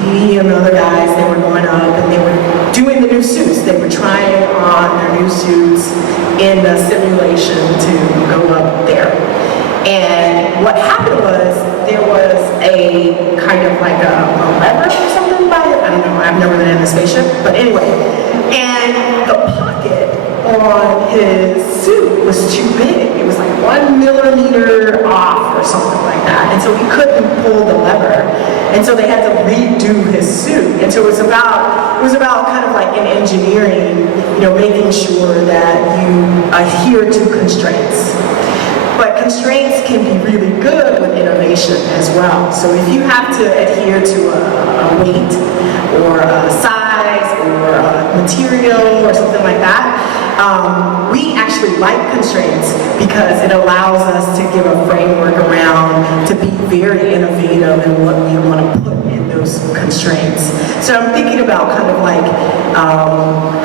he and other guys, they were going up and they were doing the new suits. They were trying on their new suits in the simulation to go up there. And what happened was there was a kind of like a lever or something by it. I don't know, I've never been in a spaceship, but anyway. And the pocket on his suit was too big. It was like 1 millimeter off or something like that. And so he couldn't pull the lever. And so they had to redo his suit. And so it was about kind of like in engineering, making sure that you adhere to constraints. But constraints can be really good with innovation as well. So if you have to adhere to a weight or a size material or something like that. We actually like constraints because it allows us to give a framework around to be very innovative in what we want to put in those constraints. So I'm thinking about kind of like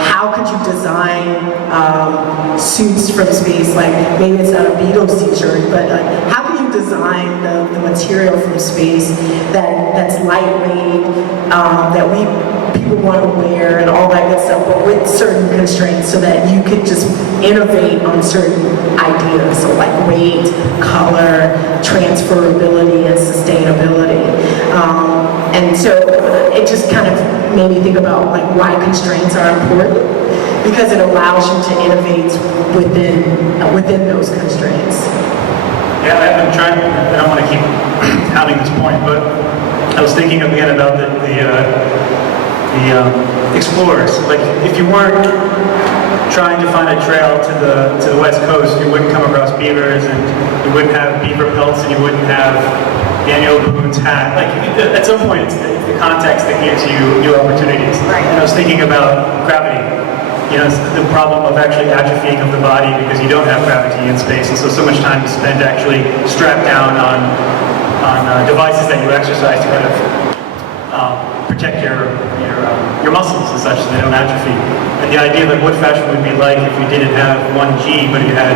how could you design suits from space, like maybe it's not a Beatles t-shirt, but like how can you design the material from space that's lightweight, that people want to wear and all that good stuff, but with certain constraints so that you could just innovate on certain ideas, so like weight, color, transferability, and sustainability. And so it just kind of made me think about like why constraints are important, because it allows you to innovate within those constraints. Yeah, I'm trying, I don't want to keep pounding this point, but I was thinking again about the explorers. Like, if you weren't trying to find a trail to the West Coast, you wouldn't come across beavers, and you wouldn't have beaver pelts, and you wouldn't have Daniel Boone's hat. Like, at some point, it's the context that gives you new opportunities. Right. And I was thinking about gravity. You know, it's the problem of actually atrophying of the body because you don't have gravity in space, and so much time is spent actually strapped down on devices that you exercise to kind of protect your muscles and such so they don't atrophy. And the idea of what fashion would be like if you didn't have 1G, but you had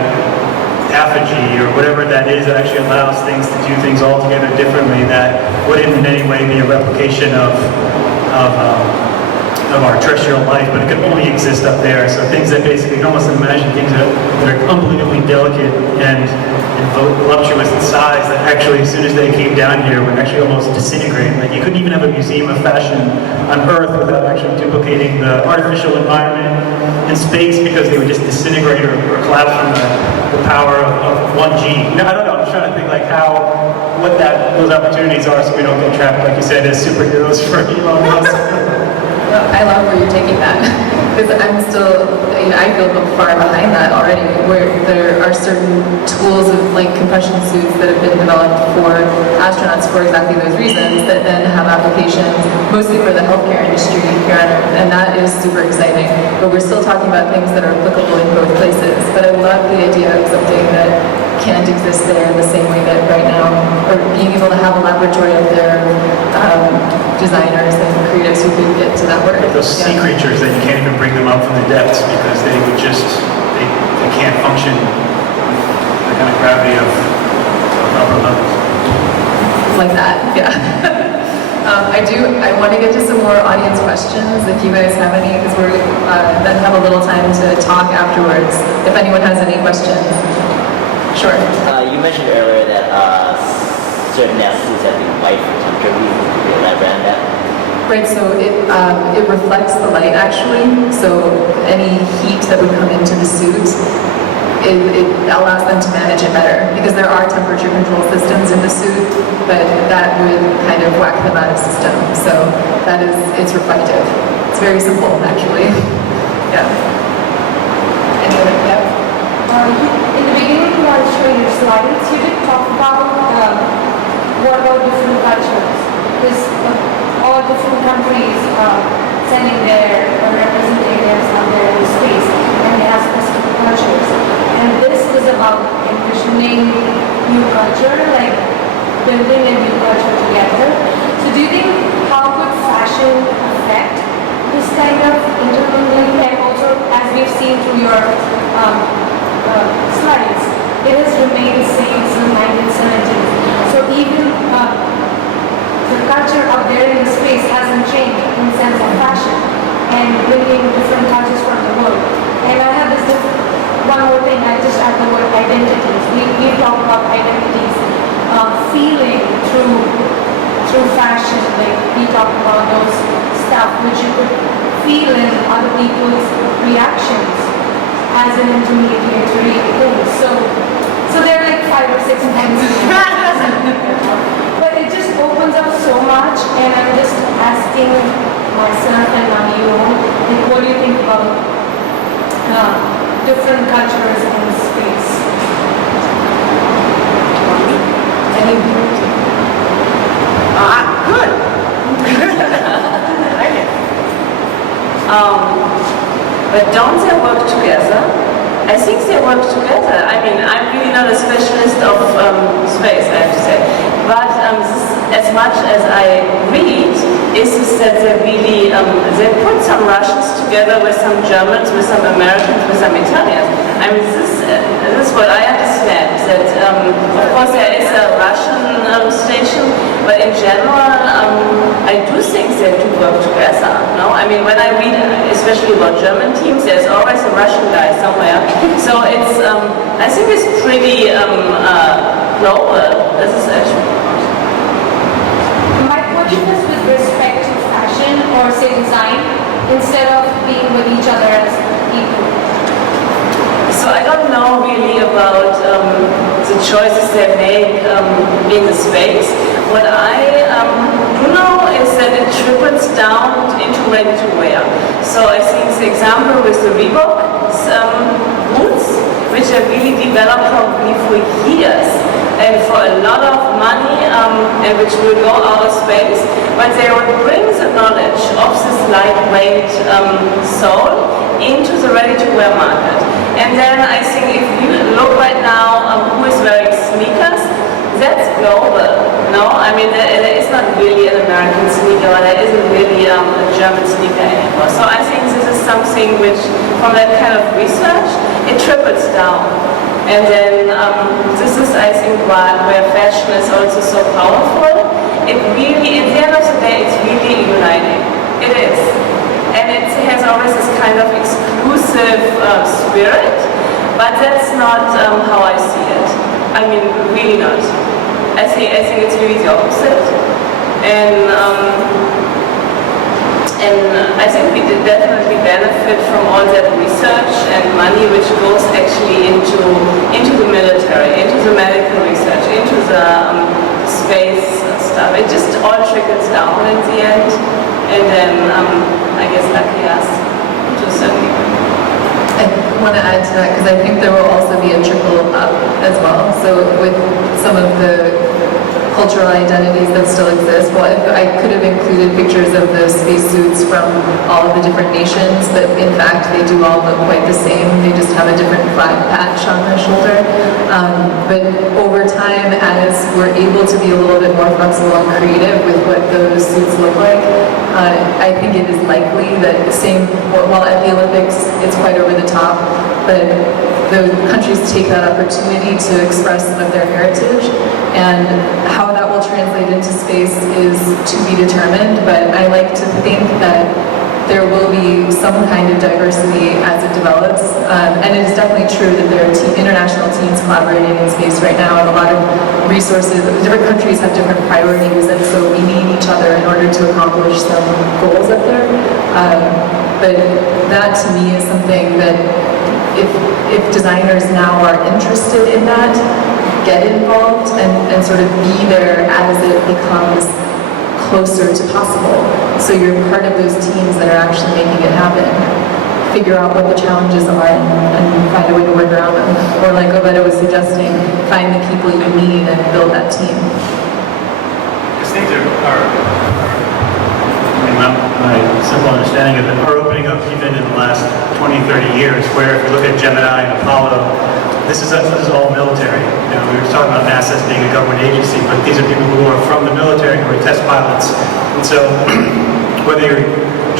half a G or whatever that is, that actually allows things to do things altogether differently that wouldn't in any way be a replication of our terrestrial life, but it could only exist up there. So things that basically, you can almost imagine things that are unbelievably delicate and voluptuous in size that actually, as soon as they came down here, would actually almost disintegrate. Like, you couldn't even have a museum of fashion on Earth without actually duplicating the artificial environment in space, because they would just disintegrate or collapse from the power of 1G. No, I don't know. I'm trying to think like what those opportunities are, so we don't get trapped, like you said, as superheroes for Elon Musk. I love where you're taking that, because I'm still, I feel far behind that already, where there are certain tools of like compression suits that have been developed for astronauts for exactly those reasons that then have applications mostly for the healthcare industry here on Earth, and that is super exciting. But we're still talking about things that are applicable in both places. But I love the idea of something that can't exist there in the same way that right now, or being able to have a laboratory of their designers and creatives who could get to that work. Like those sea creatures that you can't even bring them up from the depths because they would just, they can't function with the kind of gravity of upper levels. Like that, yeah. I want to get to some more audience questions if you guys have any, because we're then have a little time to talk afterwards, if anyone has any questions. Sure. You mentioned earlier that certain suits have been white for temperature reasons. Could you elaborate on that? Right, so it reflects the light actually, so any heat that would come into the suit, it allows them to manage it better, because there are temperature control systems in the suit, but that would kind of whack them out of system. So it's reflective. It's very simple actually. Yeah. Anyone? Yeah. In the beginning, when I was showing your slides, you did talk about what about different cultures, because all different countries sending their representatives out there in space, and they have specific cultures. And this is about envisioning new culture, like building a new culture together. So do you think how could fashion affect this kind of intermingling? And also, as we've seen through your slides, it has remained the same since the 1970s. So even the culture out there in the space hasn't changed in the sense of fashion and bringing different cultures from the world. And I have this one more thing, I just add the word identities. We talk about identities, feeling through fashion, like we talk about those stuff which you could feel in other people's reactions as an intermediary thing. So there are like 5 or 6 points. But it just opens up so much, and I'm just asking myself and now you, like, what do you think about different cultures in space? Good. But don't they work together? I think they work together. I mean, I'm really not a specialist of space, I have to say. But as much as I read, is that they really, they put some Russians together with some Germans, with some Americans, with some Italians. I mean, this is what I understand, that of course there is a Russian station, but in general, I do think they do work together. No? I mean, when I read, especially about German teams, there's always a Russian guy somewhere. So it's, I think it's pretty global. This is actually. My question is with respect to fashion or say design, instead of being with each other as people. So I don't know really about the choices they make in the space. What I do know is that it trickles down into ready-to-wear. So I think the example with the Reebok boots, which have really developed probably for years and for a lot of money, and which will go out of space, but they will bring the knowledge of this lightweight sole into the ready-to-wear market. And then I think if you look right now who is wearing sneakers, that's global. No, I mean there is not really an American sneaker, or there isn't really a German sneaker anymore. So I think this is something which, from that kind of research, it trickles down. And then this is, I think, where fashion is also so powerful. It really, at the end of the day, it's really uniting. It is. And it has always this kind of exclusive spirit, but that's not how I see it. I mean, really not. I think it's really the opposite. And I think we did definitely benefit from all that research and money which goes actually into the military, into the medical research, into the space stuff. It just all trickles down in the end. And then, I guess, lucky us to a certain degree. I want to add to that because I think there will also be a trickle up as well. So with some of the cultural identities that still exist, well, I could have included pictures of the spacesuits from all of the different nations, but in fact they do all look quite the same. They just have a different flag patch on their shoulder. But over time, as we're able to be a little bit more flexible and creative with what those suits look like, I think it is likely that while at the Olympics it's quite over the top, but the countries take that opportunity to express some of their heritage, and how that will translate into space is to be determined, but I like to think that there will be some kind of diversity as it develops, and it is definitely true that there are international teams collaborating in space right now, and a lot of resources, different countries have different priorities, and so we need each other in order to accomplish some goals up there. But that to me is something that if designers now are interested in that, get involved and sort of be there as it becomes closer to possible. So you're part of those teams that are actually making it happen. Figure out what the challenges are and find a way to work around them. Or like Oveta was suggesting, find the people you need and build that team. These things my simple understanding of it are opening up even in the last 20, 30 years, where if you look at Gemini and Apollo, this is all military. You know, we were talking about NASA as being a government agency, but these are people who are from the military, who are test pilots. And so whether you're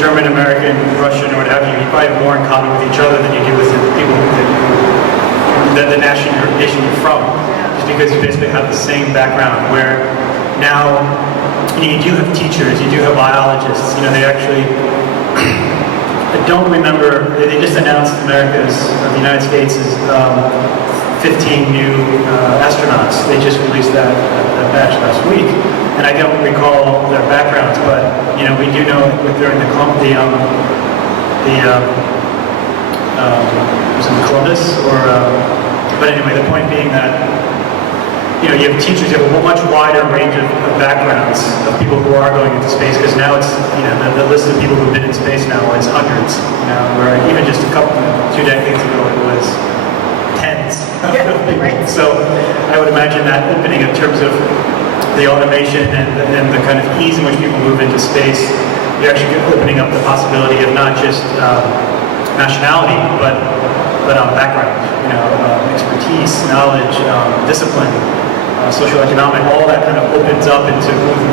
German, American, Russian, or what have you, you probably have more in common with each other than you do with the people the nation you're from, just because you basically have the same background, where now you do have teachers, you do have biologists, you know, they actually, I don't remember, they just announced the United States' 15 new astronauts. They just released that batch last week, and I don't recall their backgrounds, but, you know, we do know that they're in was it Columbus, but anyway, the point being that, you know, you have teachers, you have a much wider range of backgrounds of people who are going into space, because now it's, you know, the list of people who've been in space now is hundreds, you know, where even just a couple, 2 decades ago it was tens of people. So I would imagine that opening in terms of the automation and the kind of ease in which people move into space you're actually opening up the possibility of not just nationality, but background, expertise, knowledge, discipline, socioeconomic, all that kind of opens up into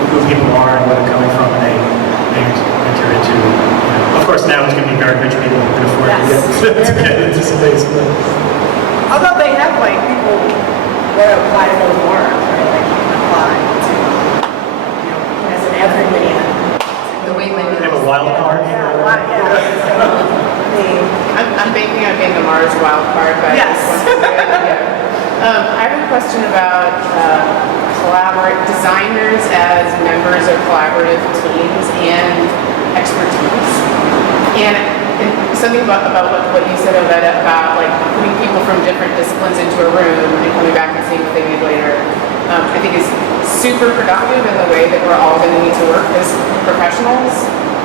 who people are and where they're coming from, and they enter into, of course now it's going to be very rich people who can afford to get into space. Although they have like people that apply to those work, right? Like you can apply to, as an everyman. The way they They have a wild card. Yeah, so, I mean, I'm banking on being the Mars wild card, but Yes. I just wanted to I have a question about designers as members of collaborative teams and expertise. And something about what you said about it, about like putting people from different disciplines into a room and coming back and seeing what they made later, I think is super productive in the way that we're all going to need to work as professionals,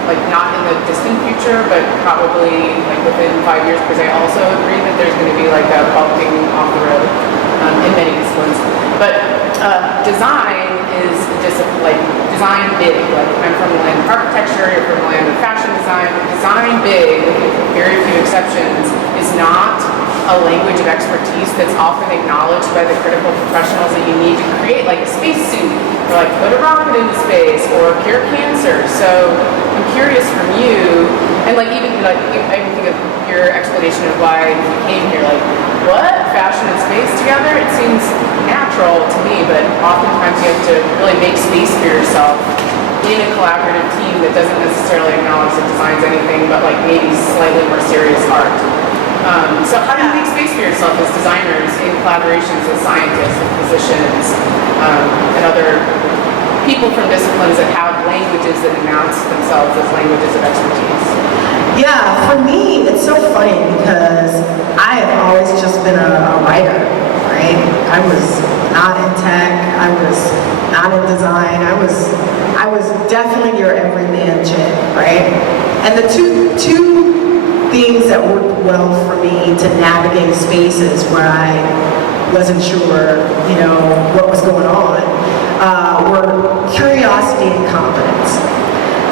like not in the distant future, but probably like within 5 years, because I also agree that there's going to be like a bumping off the road in many disciplines. But design is like design big. Like I'm from the land of architecture, you're from the land of fashion design. Design big, with very few exceptions, is not a language of expertise that's often acknowledged by the critical professionals that you need to create, like a spacesuit, or like put a rocket into space, or cure cancer. So I'm curious from you, and like even like I think of your explanation of why you came here, like what? Fashion and space together? It seems natural to me, but oftentimes you have to really make space for yourself in a collaborative team that doesn't necessarily acknowledge that design's anything but like maybe slightly more serious art. So how do you make space for yourself as designers in collaborations with scientists and physicians and other people from disciplines that have languages that announce themselves as languages of expertise? Yeah, for me, it's so funny because I have always just been a writer, right? I was not in tech, I was not in design, I was definitely your everyman chick, right? And the two things that worked well for me to navigate spaces where I wasn't sure, what was going on, were curiosity and confidence.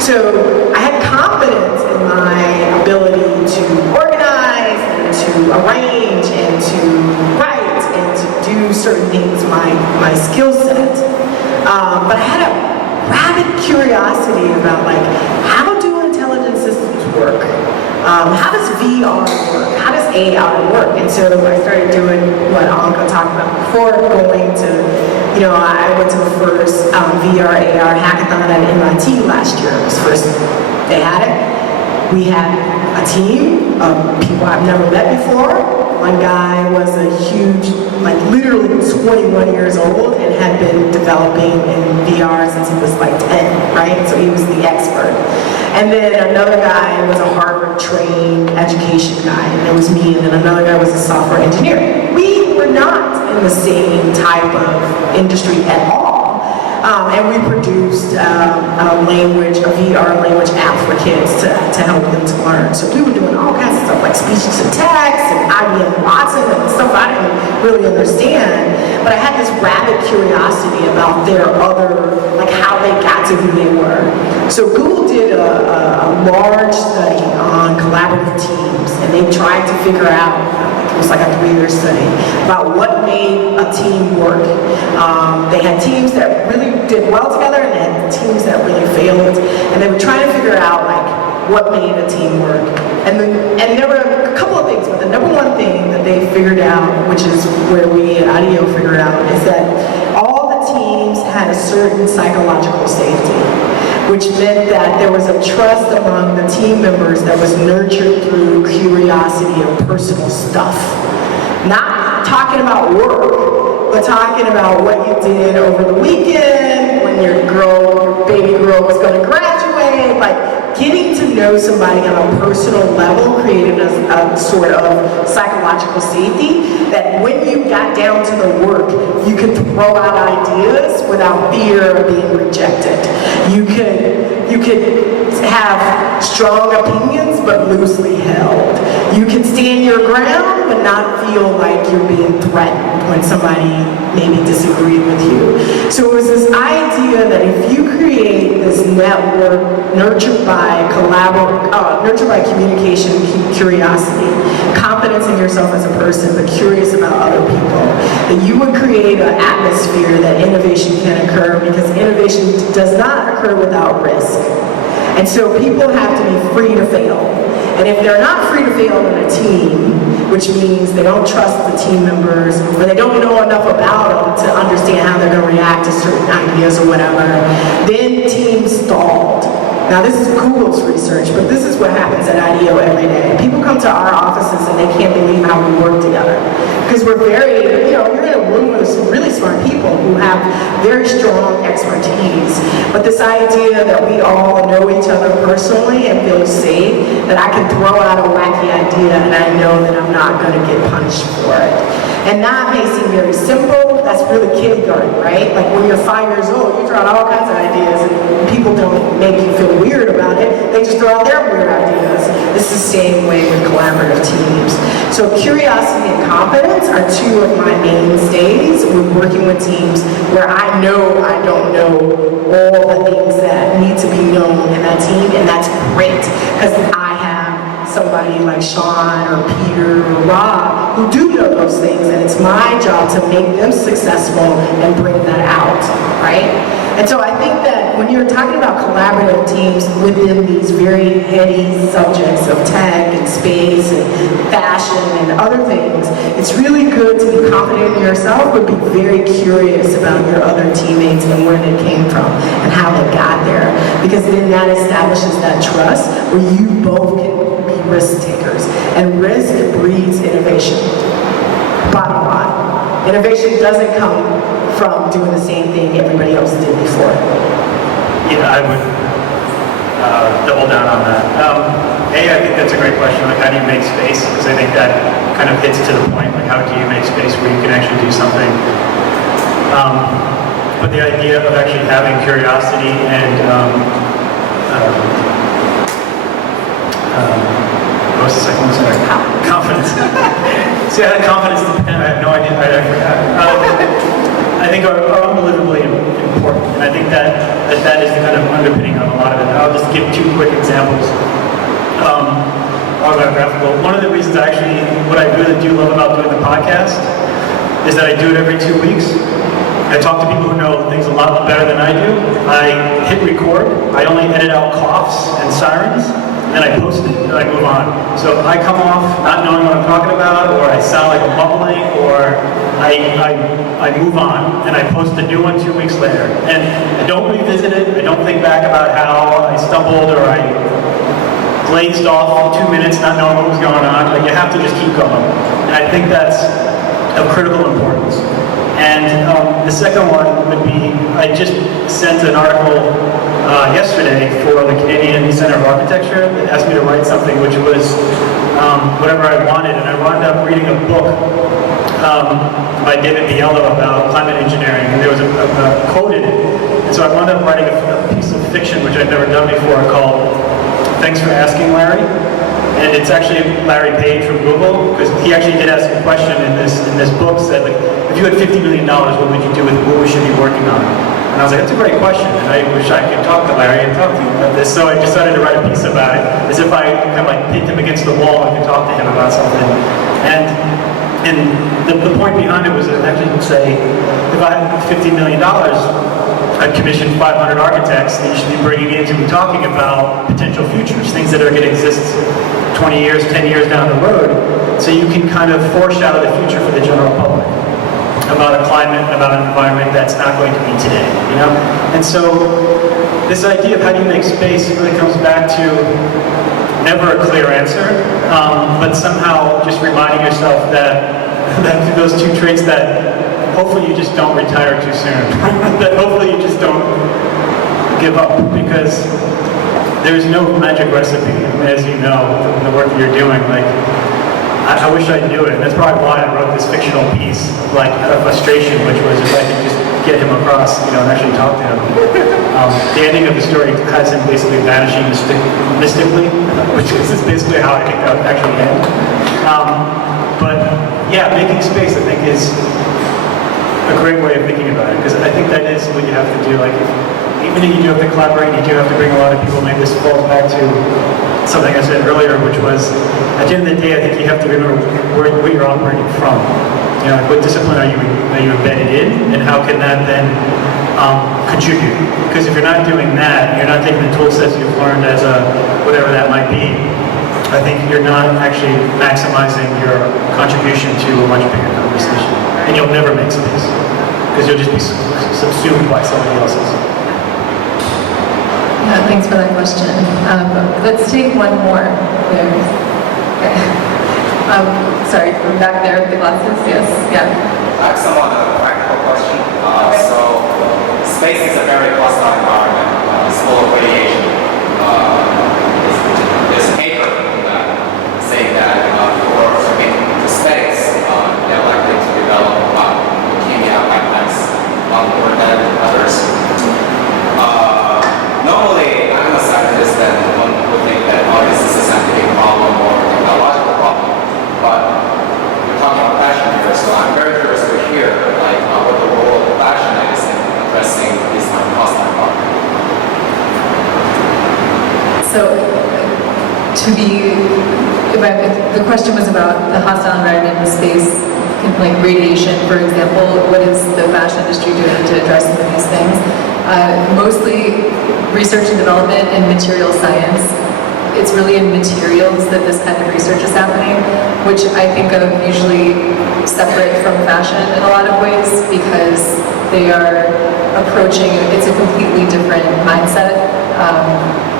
So I had confidence in my ability to organize and to arrange and to write and to do certain things, my skill set. But I had a rabid curiosity about like, how do intelligent systems work? How does VR work? How does AR work? And so I started doing what Anka talked about before, going to, I went to the first VR AR hackathon at MIT last year. It was the first they had it. We had a team of people I've never met before. One guy was a huge, like literally 21 years old and had been developing in VR since he was like 10, right? So he was the expert. And then another guy was a Harvard-trained education guy, and there was me, and then another guy was a software engineer. We were not in the same type of industry at all. And we produced a VR language app for kids to help them to learn. So we were doing all kinds of stuff like speech to text and IBM Watson and stuff I didn't really understand. But I had this rabid curiosity about their like how they got to who they were. So Google did a large study on collaborative teams, and they tried to figure out, it was like a 3-year study, about what made a team work. They had teams that really did well together, and they had teams that really failed, and they were trying to figure out like what made a team work. And there were a couple of things, but the number one thing that they figured out, which is where we at IDEO figured out, is that all the teams had a certain psychological safety, which meant that there was a trust among the team members that was nurtured through curiosity of personal stuff. Not talking about work, but talking about what you did over the weekend, when your baby girl was going to graduate, like getting to know somebody on a personal level created a sort of psychological safety that when you got down to the work, you could throw out ideas without fear of being rejected. You could have strong opinions but loosely held. You could stand your ground but not feel like you're being threatened when somebody maybe disagreed with you. So it was this idea that if you create this network nurtured by communication, curiosity, confidence in yourself as a person, but curious about other people, that you would create an atmosphere that innovation can occur, because innovation does not occur without risk. And so people have to be free to fail. And if they're not free to fail in a team, which means they don't trust the team members, or they don't know enough about them to understand how they're going to react to certain ideas or whatever, then teams stalled. Now this is Google's research, but this is what happens at IDEO every day. People come to our offices and they can't believe how we work together. Because we're very, you're in a room with some really smart people who have very strong expertise. But this idea that we all know each other personally and feel safe, that I can throw out a wacky idea and I know that I'm not going to get punished for it. And that may seem very simple. That's really kindergarten, right? Like when you're 5 years old, you throw out all kinds of ideas and people don't make you feel weird about it. They just throw out their weird ideas. This is the same way with collaborative teams. So curiosity and confidence are two of my mainstays with working with teams where I know I don't know all the things that need to be known in that team, and that's great because I have somebody like Sean or Peter or Rob who do know those things, and it's my job to make them successful and bring that out, right? And so I think that when you're talking about collaborative teams within these very heady subjects of tech and space and fashion and other things, it's really good to be confident in yourself, but be very curious about your other teammates and where they came from and how they got there. Because then that establishes that trust where you both can be risk takers. And risk breeds innovation. Bottom line. Innovation doesn't come from doing the same thing everybody else did before. Yeah, I would double down on that. I think that's a great question. Like, how do you make space? Because I think that kind of hits to the point. Like, how do you make space where you can actually do something? But the idea of actually having curiosity and what was the second one? Sorry. Confidence. See, I had confidence. I have no idea. I forgot. I think are unbelievably important, and I think that is the kind of underpinning of a lot of it. I'll just give two quick examples. Autobiographical. One of the reasons what I really do love about doing the podcast is that I do it every 2 weeks. I talk to people who know things a lot better than I do. I hit record. I only edit out coughs and sirens. And I post it, and I move on. So if I come off not knowing what I'm talking about, or I sound like I'm bubbling, or I move on, and I post a new one 2 weeks later. And I don't revisit it, I don't think back about how I stumbled, or I blazed off in 2 minutes not knowing what was going on. Like, you have to just keep going. And I think that's of critical importance. And the second one would be, I just sent an article yesterday for the Canadian Center of Architecture that asked me to write something which was whatever I wanted, and I wound up reading a book by David Biello about climate engineering, and there was a quote in it, and so I wound up writing a piece of fiction which I'd never done before called Thanks for Asking, Larry. And it's actually Larry Page from Google, because he actually did ask a question in this book, said, like, if you had $50 million, what would you do with it? What we should be working on? And I was like, that's a great question, and I wish I could talk to Larry and talk to you about this. So I decided to write a piece about it, as if I kind of like pinned him against the wall and could talk to him about something. And the point behind it was that I actually would say, if I had $50 million, I'd commission 500 architects that you should be bringing in to be talking about potential futures, things that are going to exist 20 years, 10 years down the road, so you can kind of foreshadow the future for the general public about a climate, about an environment that's not going to be today, you know? And so this idea of how do you make space really comes back to never a clear answer, but somehow just reminding yourself that those two traits that hopefully you just don't retire too soon. That hopefully you just don't give up, because there's no magic recipe, as you know, in the work that you're doing. Like, I wish I knew it. And that's probably why I wrote this fictional piece, like out of frustration, which was if I could just get him across, and actually talk to him. The ending of the story has him basically vanishing mystically, which is basically how I think that would actually end. But yeah, making space, I think, is a great way of thinking about it, because I think that is what you have to do. Like, even if you do have to collaborate, you do have to bring a lot of people. Maybe this falls back to something I said earlier, which was, at the end of the day, I think you have to remember where you're operating from. You know, like, what discipline are you embedded in, and how can that then contribute? Because if you're not doing that, you're not taking the tool sets you've learned as a whatever that might be, I think you're not actually maximizing your contribution to a much bigger conversation. And you'll never make space, because you'll just be subsumed by somebody else's. Yeah, thanks for that question. Let's take one more there. Okay. Sorry, from back there with the glasses. Yes, yeah. I have somewhat of a practical question. So, space is a very hostile environment. It's full of radiation. There's a paper saying that for looking to space, they're likely to develop leukemia pipelines more than others. Normally, I'm a scientist, and one would think that this is a scientific problem or a technological problem. But we're talking about fashion here, so I'm very curious to hear what the role of fashion is in addressing this kind of hostile environment. So, if the question was about the hostile environment in space, like radiation, for example, what is the fashion industry doing to address some of these things? Mostly research and development in material science. It's really in materials that this kind of research is happening, which I think of usually separate from fashion in a lot of ways, because they are approaching, it's a completely different mindset.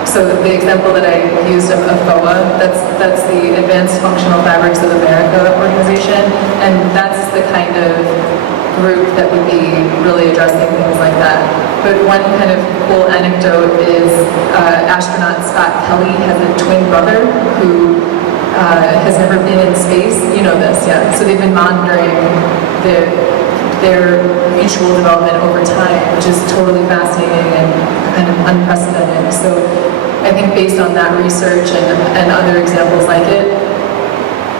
So the example that I used of FOA, that's the Advanced Functional Fabrics of America organization, and that's the kind of group that would be really addressing things like that. But one kind of cool anecdote is astronaut Scott Kelly has a twin brother who has never been in space. You know this, yeah. So they've been monitoring their mutual development over time, which is totally fascinating and kind of unprecedented. So I think based on that research and other examples like it,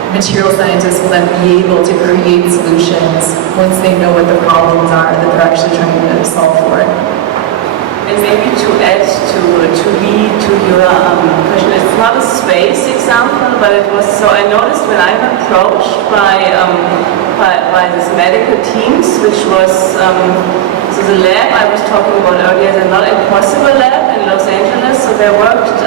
material scientists will then be able to create solutions once they know what the problems are that they're actually trying to solve for. And maybe to add to your question, it's not a space example, but it was, so I noticed when I'm approached by these medical teams, which was, so the lab I was talking about earlier, the Not Impossible lab in Los Angeles, so they worked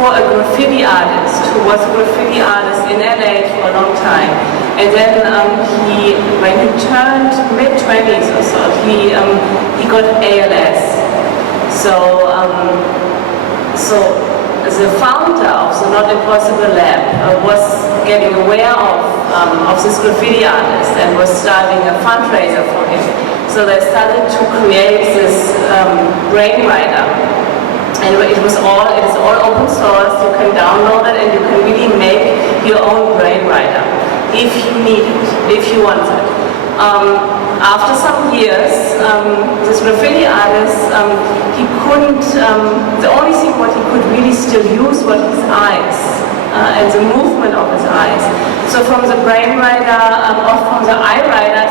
for a graffiti artist who was a graffiti artist in LA for a long time. And then when he turned mid-20s or so, he got ALS. So the founder of the Not Impossible Lab was getting aware of this graffiti artist and was starting a fundraiser for him. So they started to create this brain writer. And it is all open source. You can download it and you can really make your own brain writer if you need it, if you want it. After some years, this graffiti artist, he couldn't, the only thing what he could really still use was his eyes and the movement of his eyes. So from the brain writer, from the eye writer,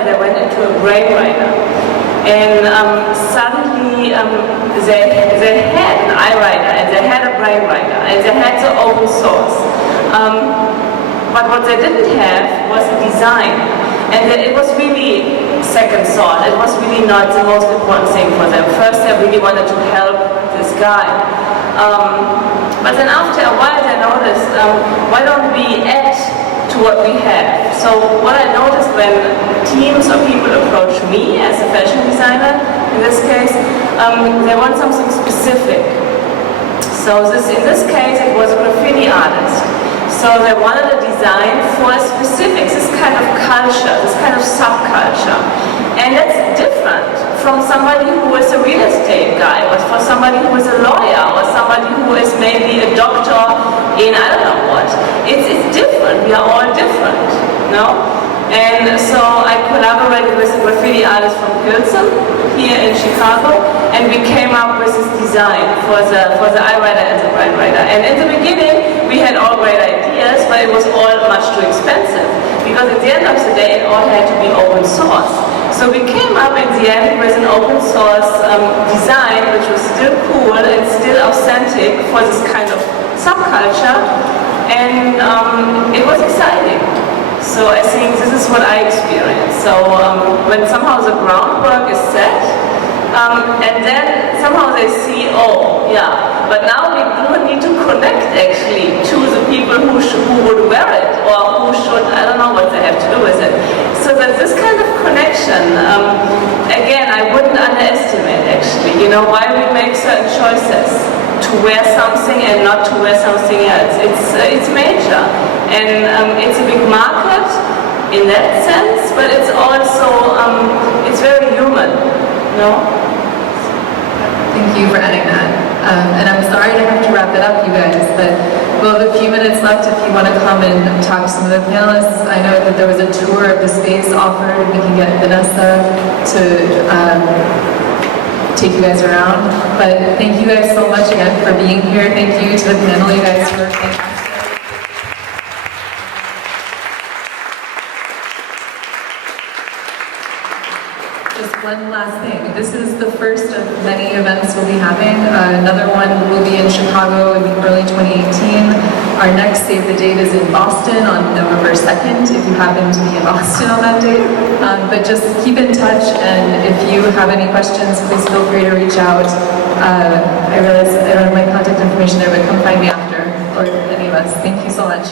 they went into a brain writer. And suddenly they had an eye writer and they had a brain writer and they had the open source. But what they didn't have was a design. And it was really second thought. It was really not the most important thing for them. First, they really wanted to help this guy. But then after a while, they noticed, why don't we add to what we have? So what I noticed when teams or people approach me as a fashion designer, in this case, they want something specific. So in this case, it was a graffiti artist. So they wanted a design for a specific, this kind of culture, this kind of subculture. And that's different from somebody who is a real estate guy, or for somebody who is a lawyer, or somebody who is maybe a doctor in I don't know what. It's different, we are all different, no? And so I collaborated with a graffiti artist from Pilsen here in Chicago, and we came up with this design for the eye writer and the brain writer. And in the beginning, we had all great ideas, but that it was all much too expensive, because at the end of the day, it all had to be open source. So we came up in the end with an open source design, which was still cool and still authentic for this kind of subculture, and it was exciting. So I think this is what I experienced. So when somehow the groundwork is set, and then somehow they see, oh, yeah, but now we do need to connect actually to the people who would wear it, or who should, I don't know what they have to do with it. So that this kind of connection, again, I wouldn't underestimate actually, you know, why we make certain choices to wear something and not to wear something else. It's major, and it's a big market in that sense, but it's also, it's very human, you know? Thank you for adding that. And I'm sorry to have to wrap it up, you guys, but we'll have a few minutes left if you want to come and talk to some of the panelists. I know that there was a tour of the space offered. We can get Vanessa to take you guys around. But thank you guys so much again for being here. Thank you to the panel, you guys, for fantastic. Just one last thing. This is the first of many events we'll be having. Another one will be in Chicago in early 2018. Our next Save the Date is in Boston on November 2nd, if you happen to be in Boston on that date. But just keep in touch, and if you have any questions, please feel free to reach out. I realize I don't have my contact information there, but come find me after, or any of us. Thank you so much.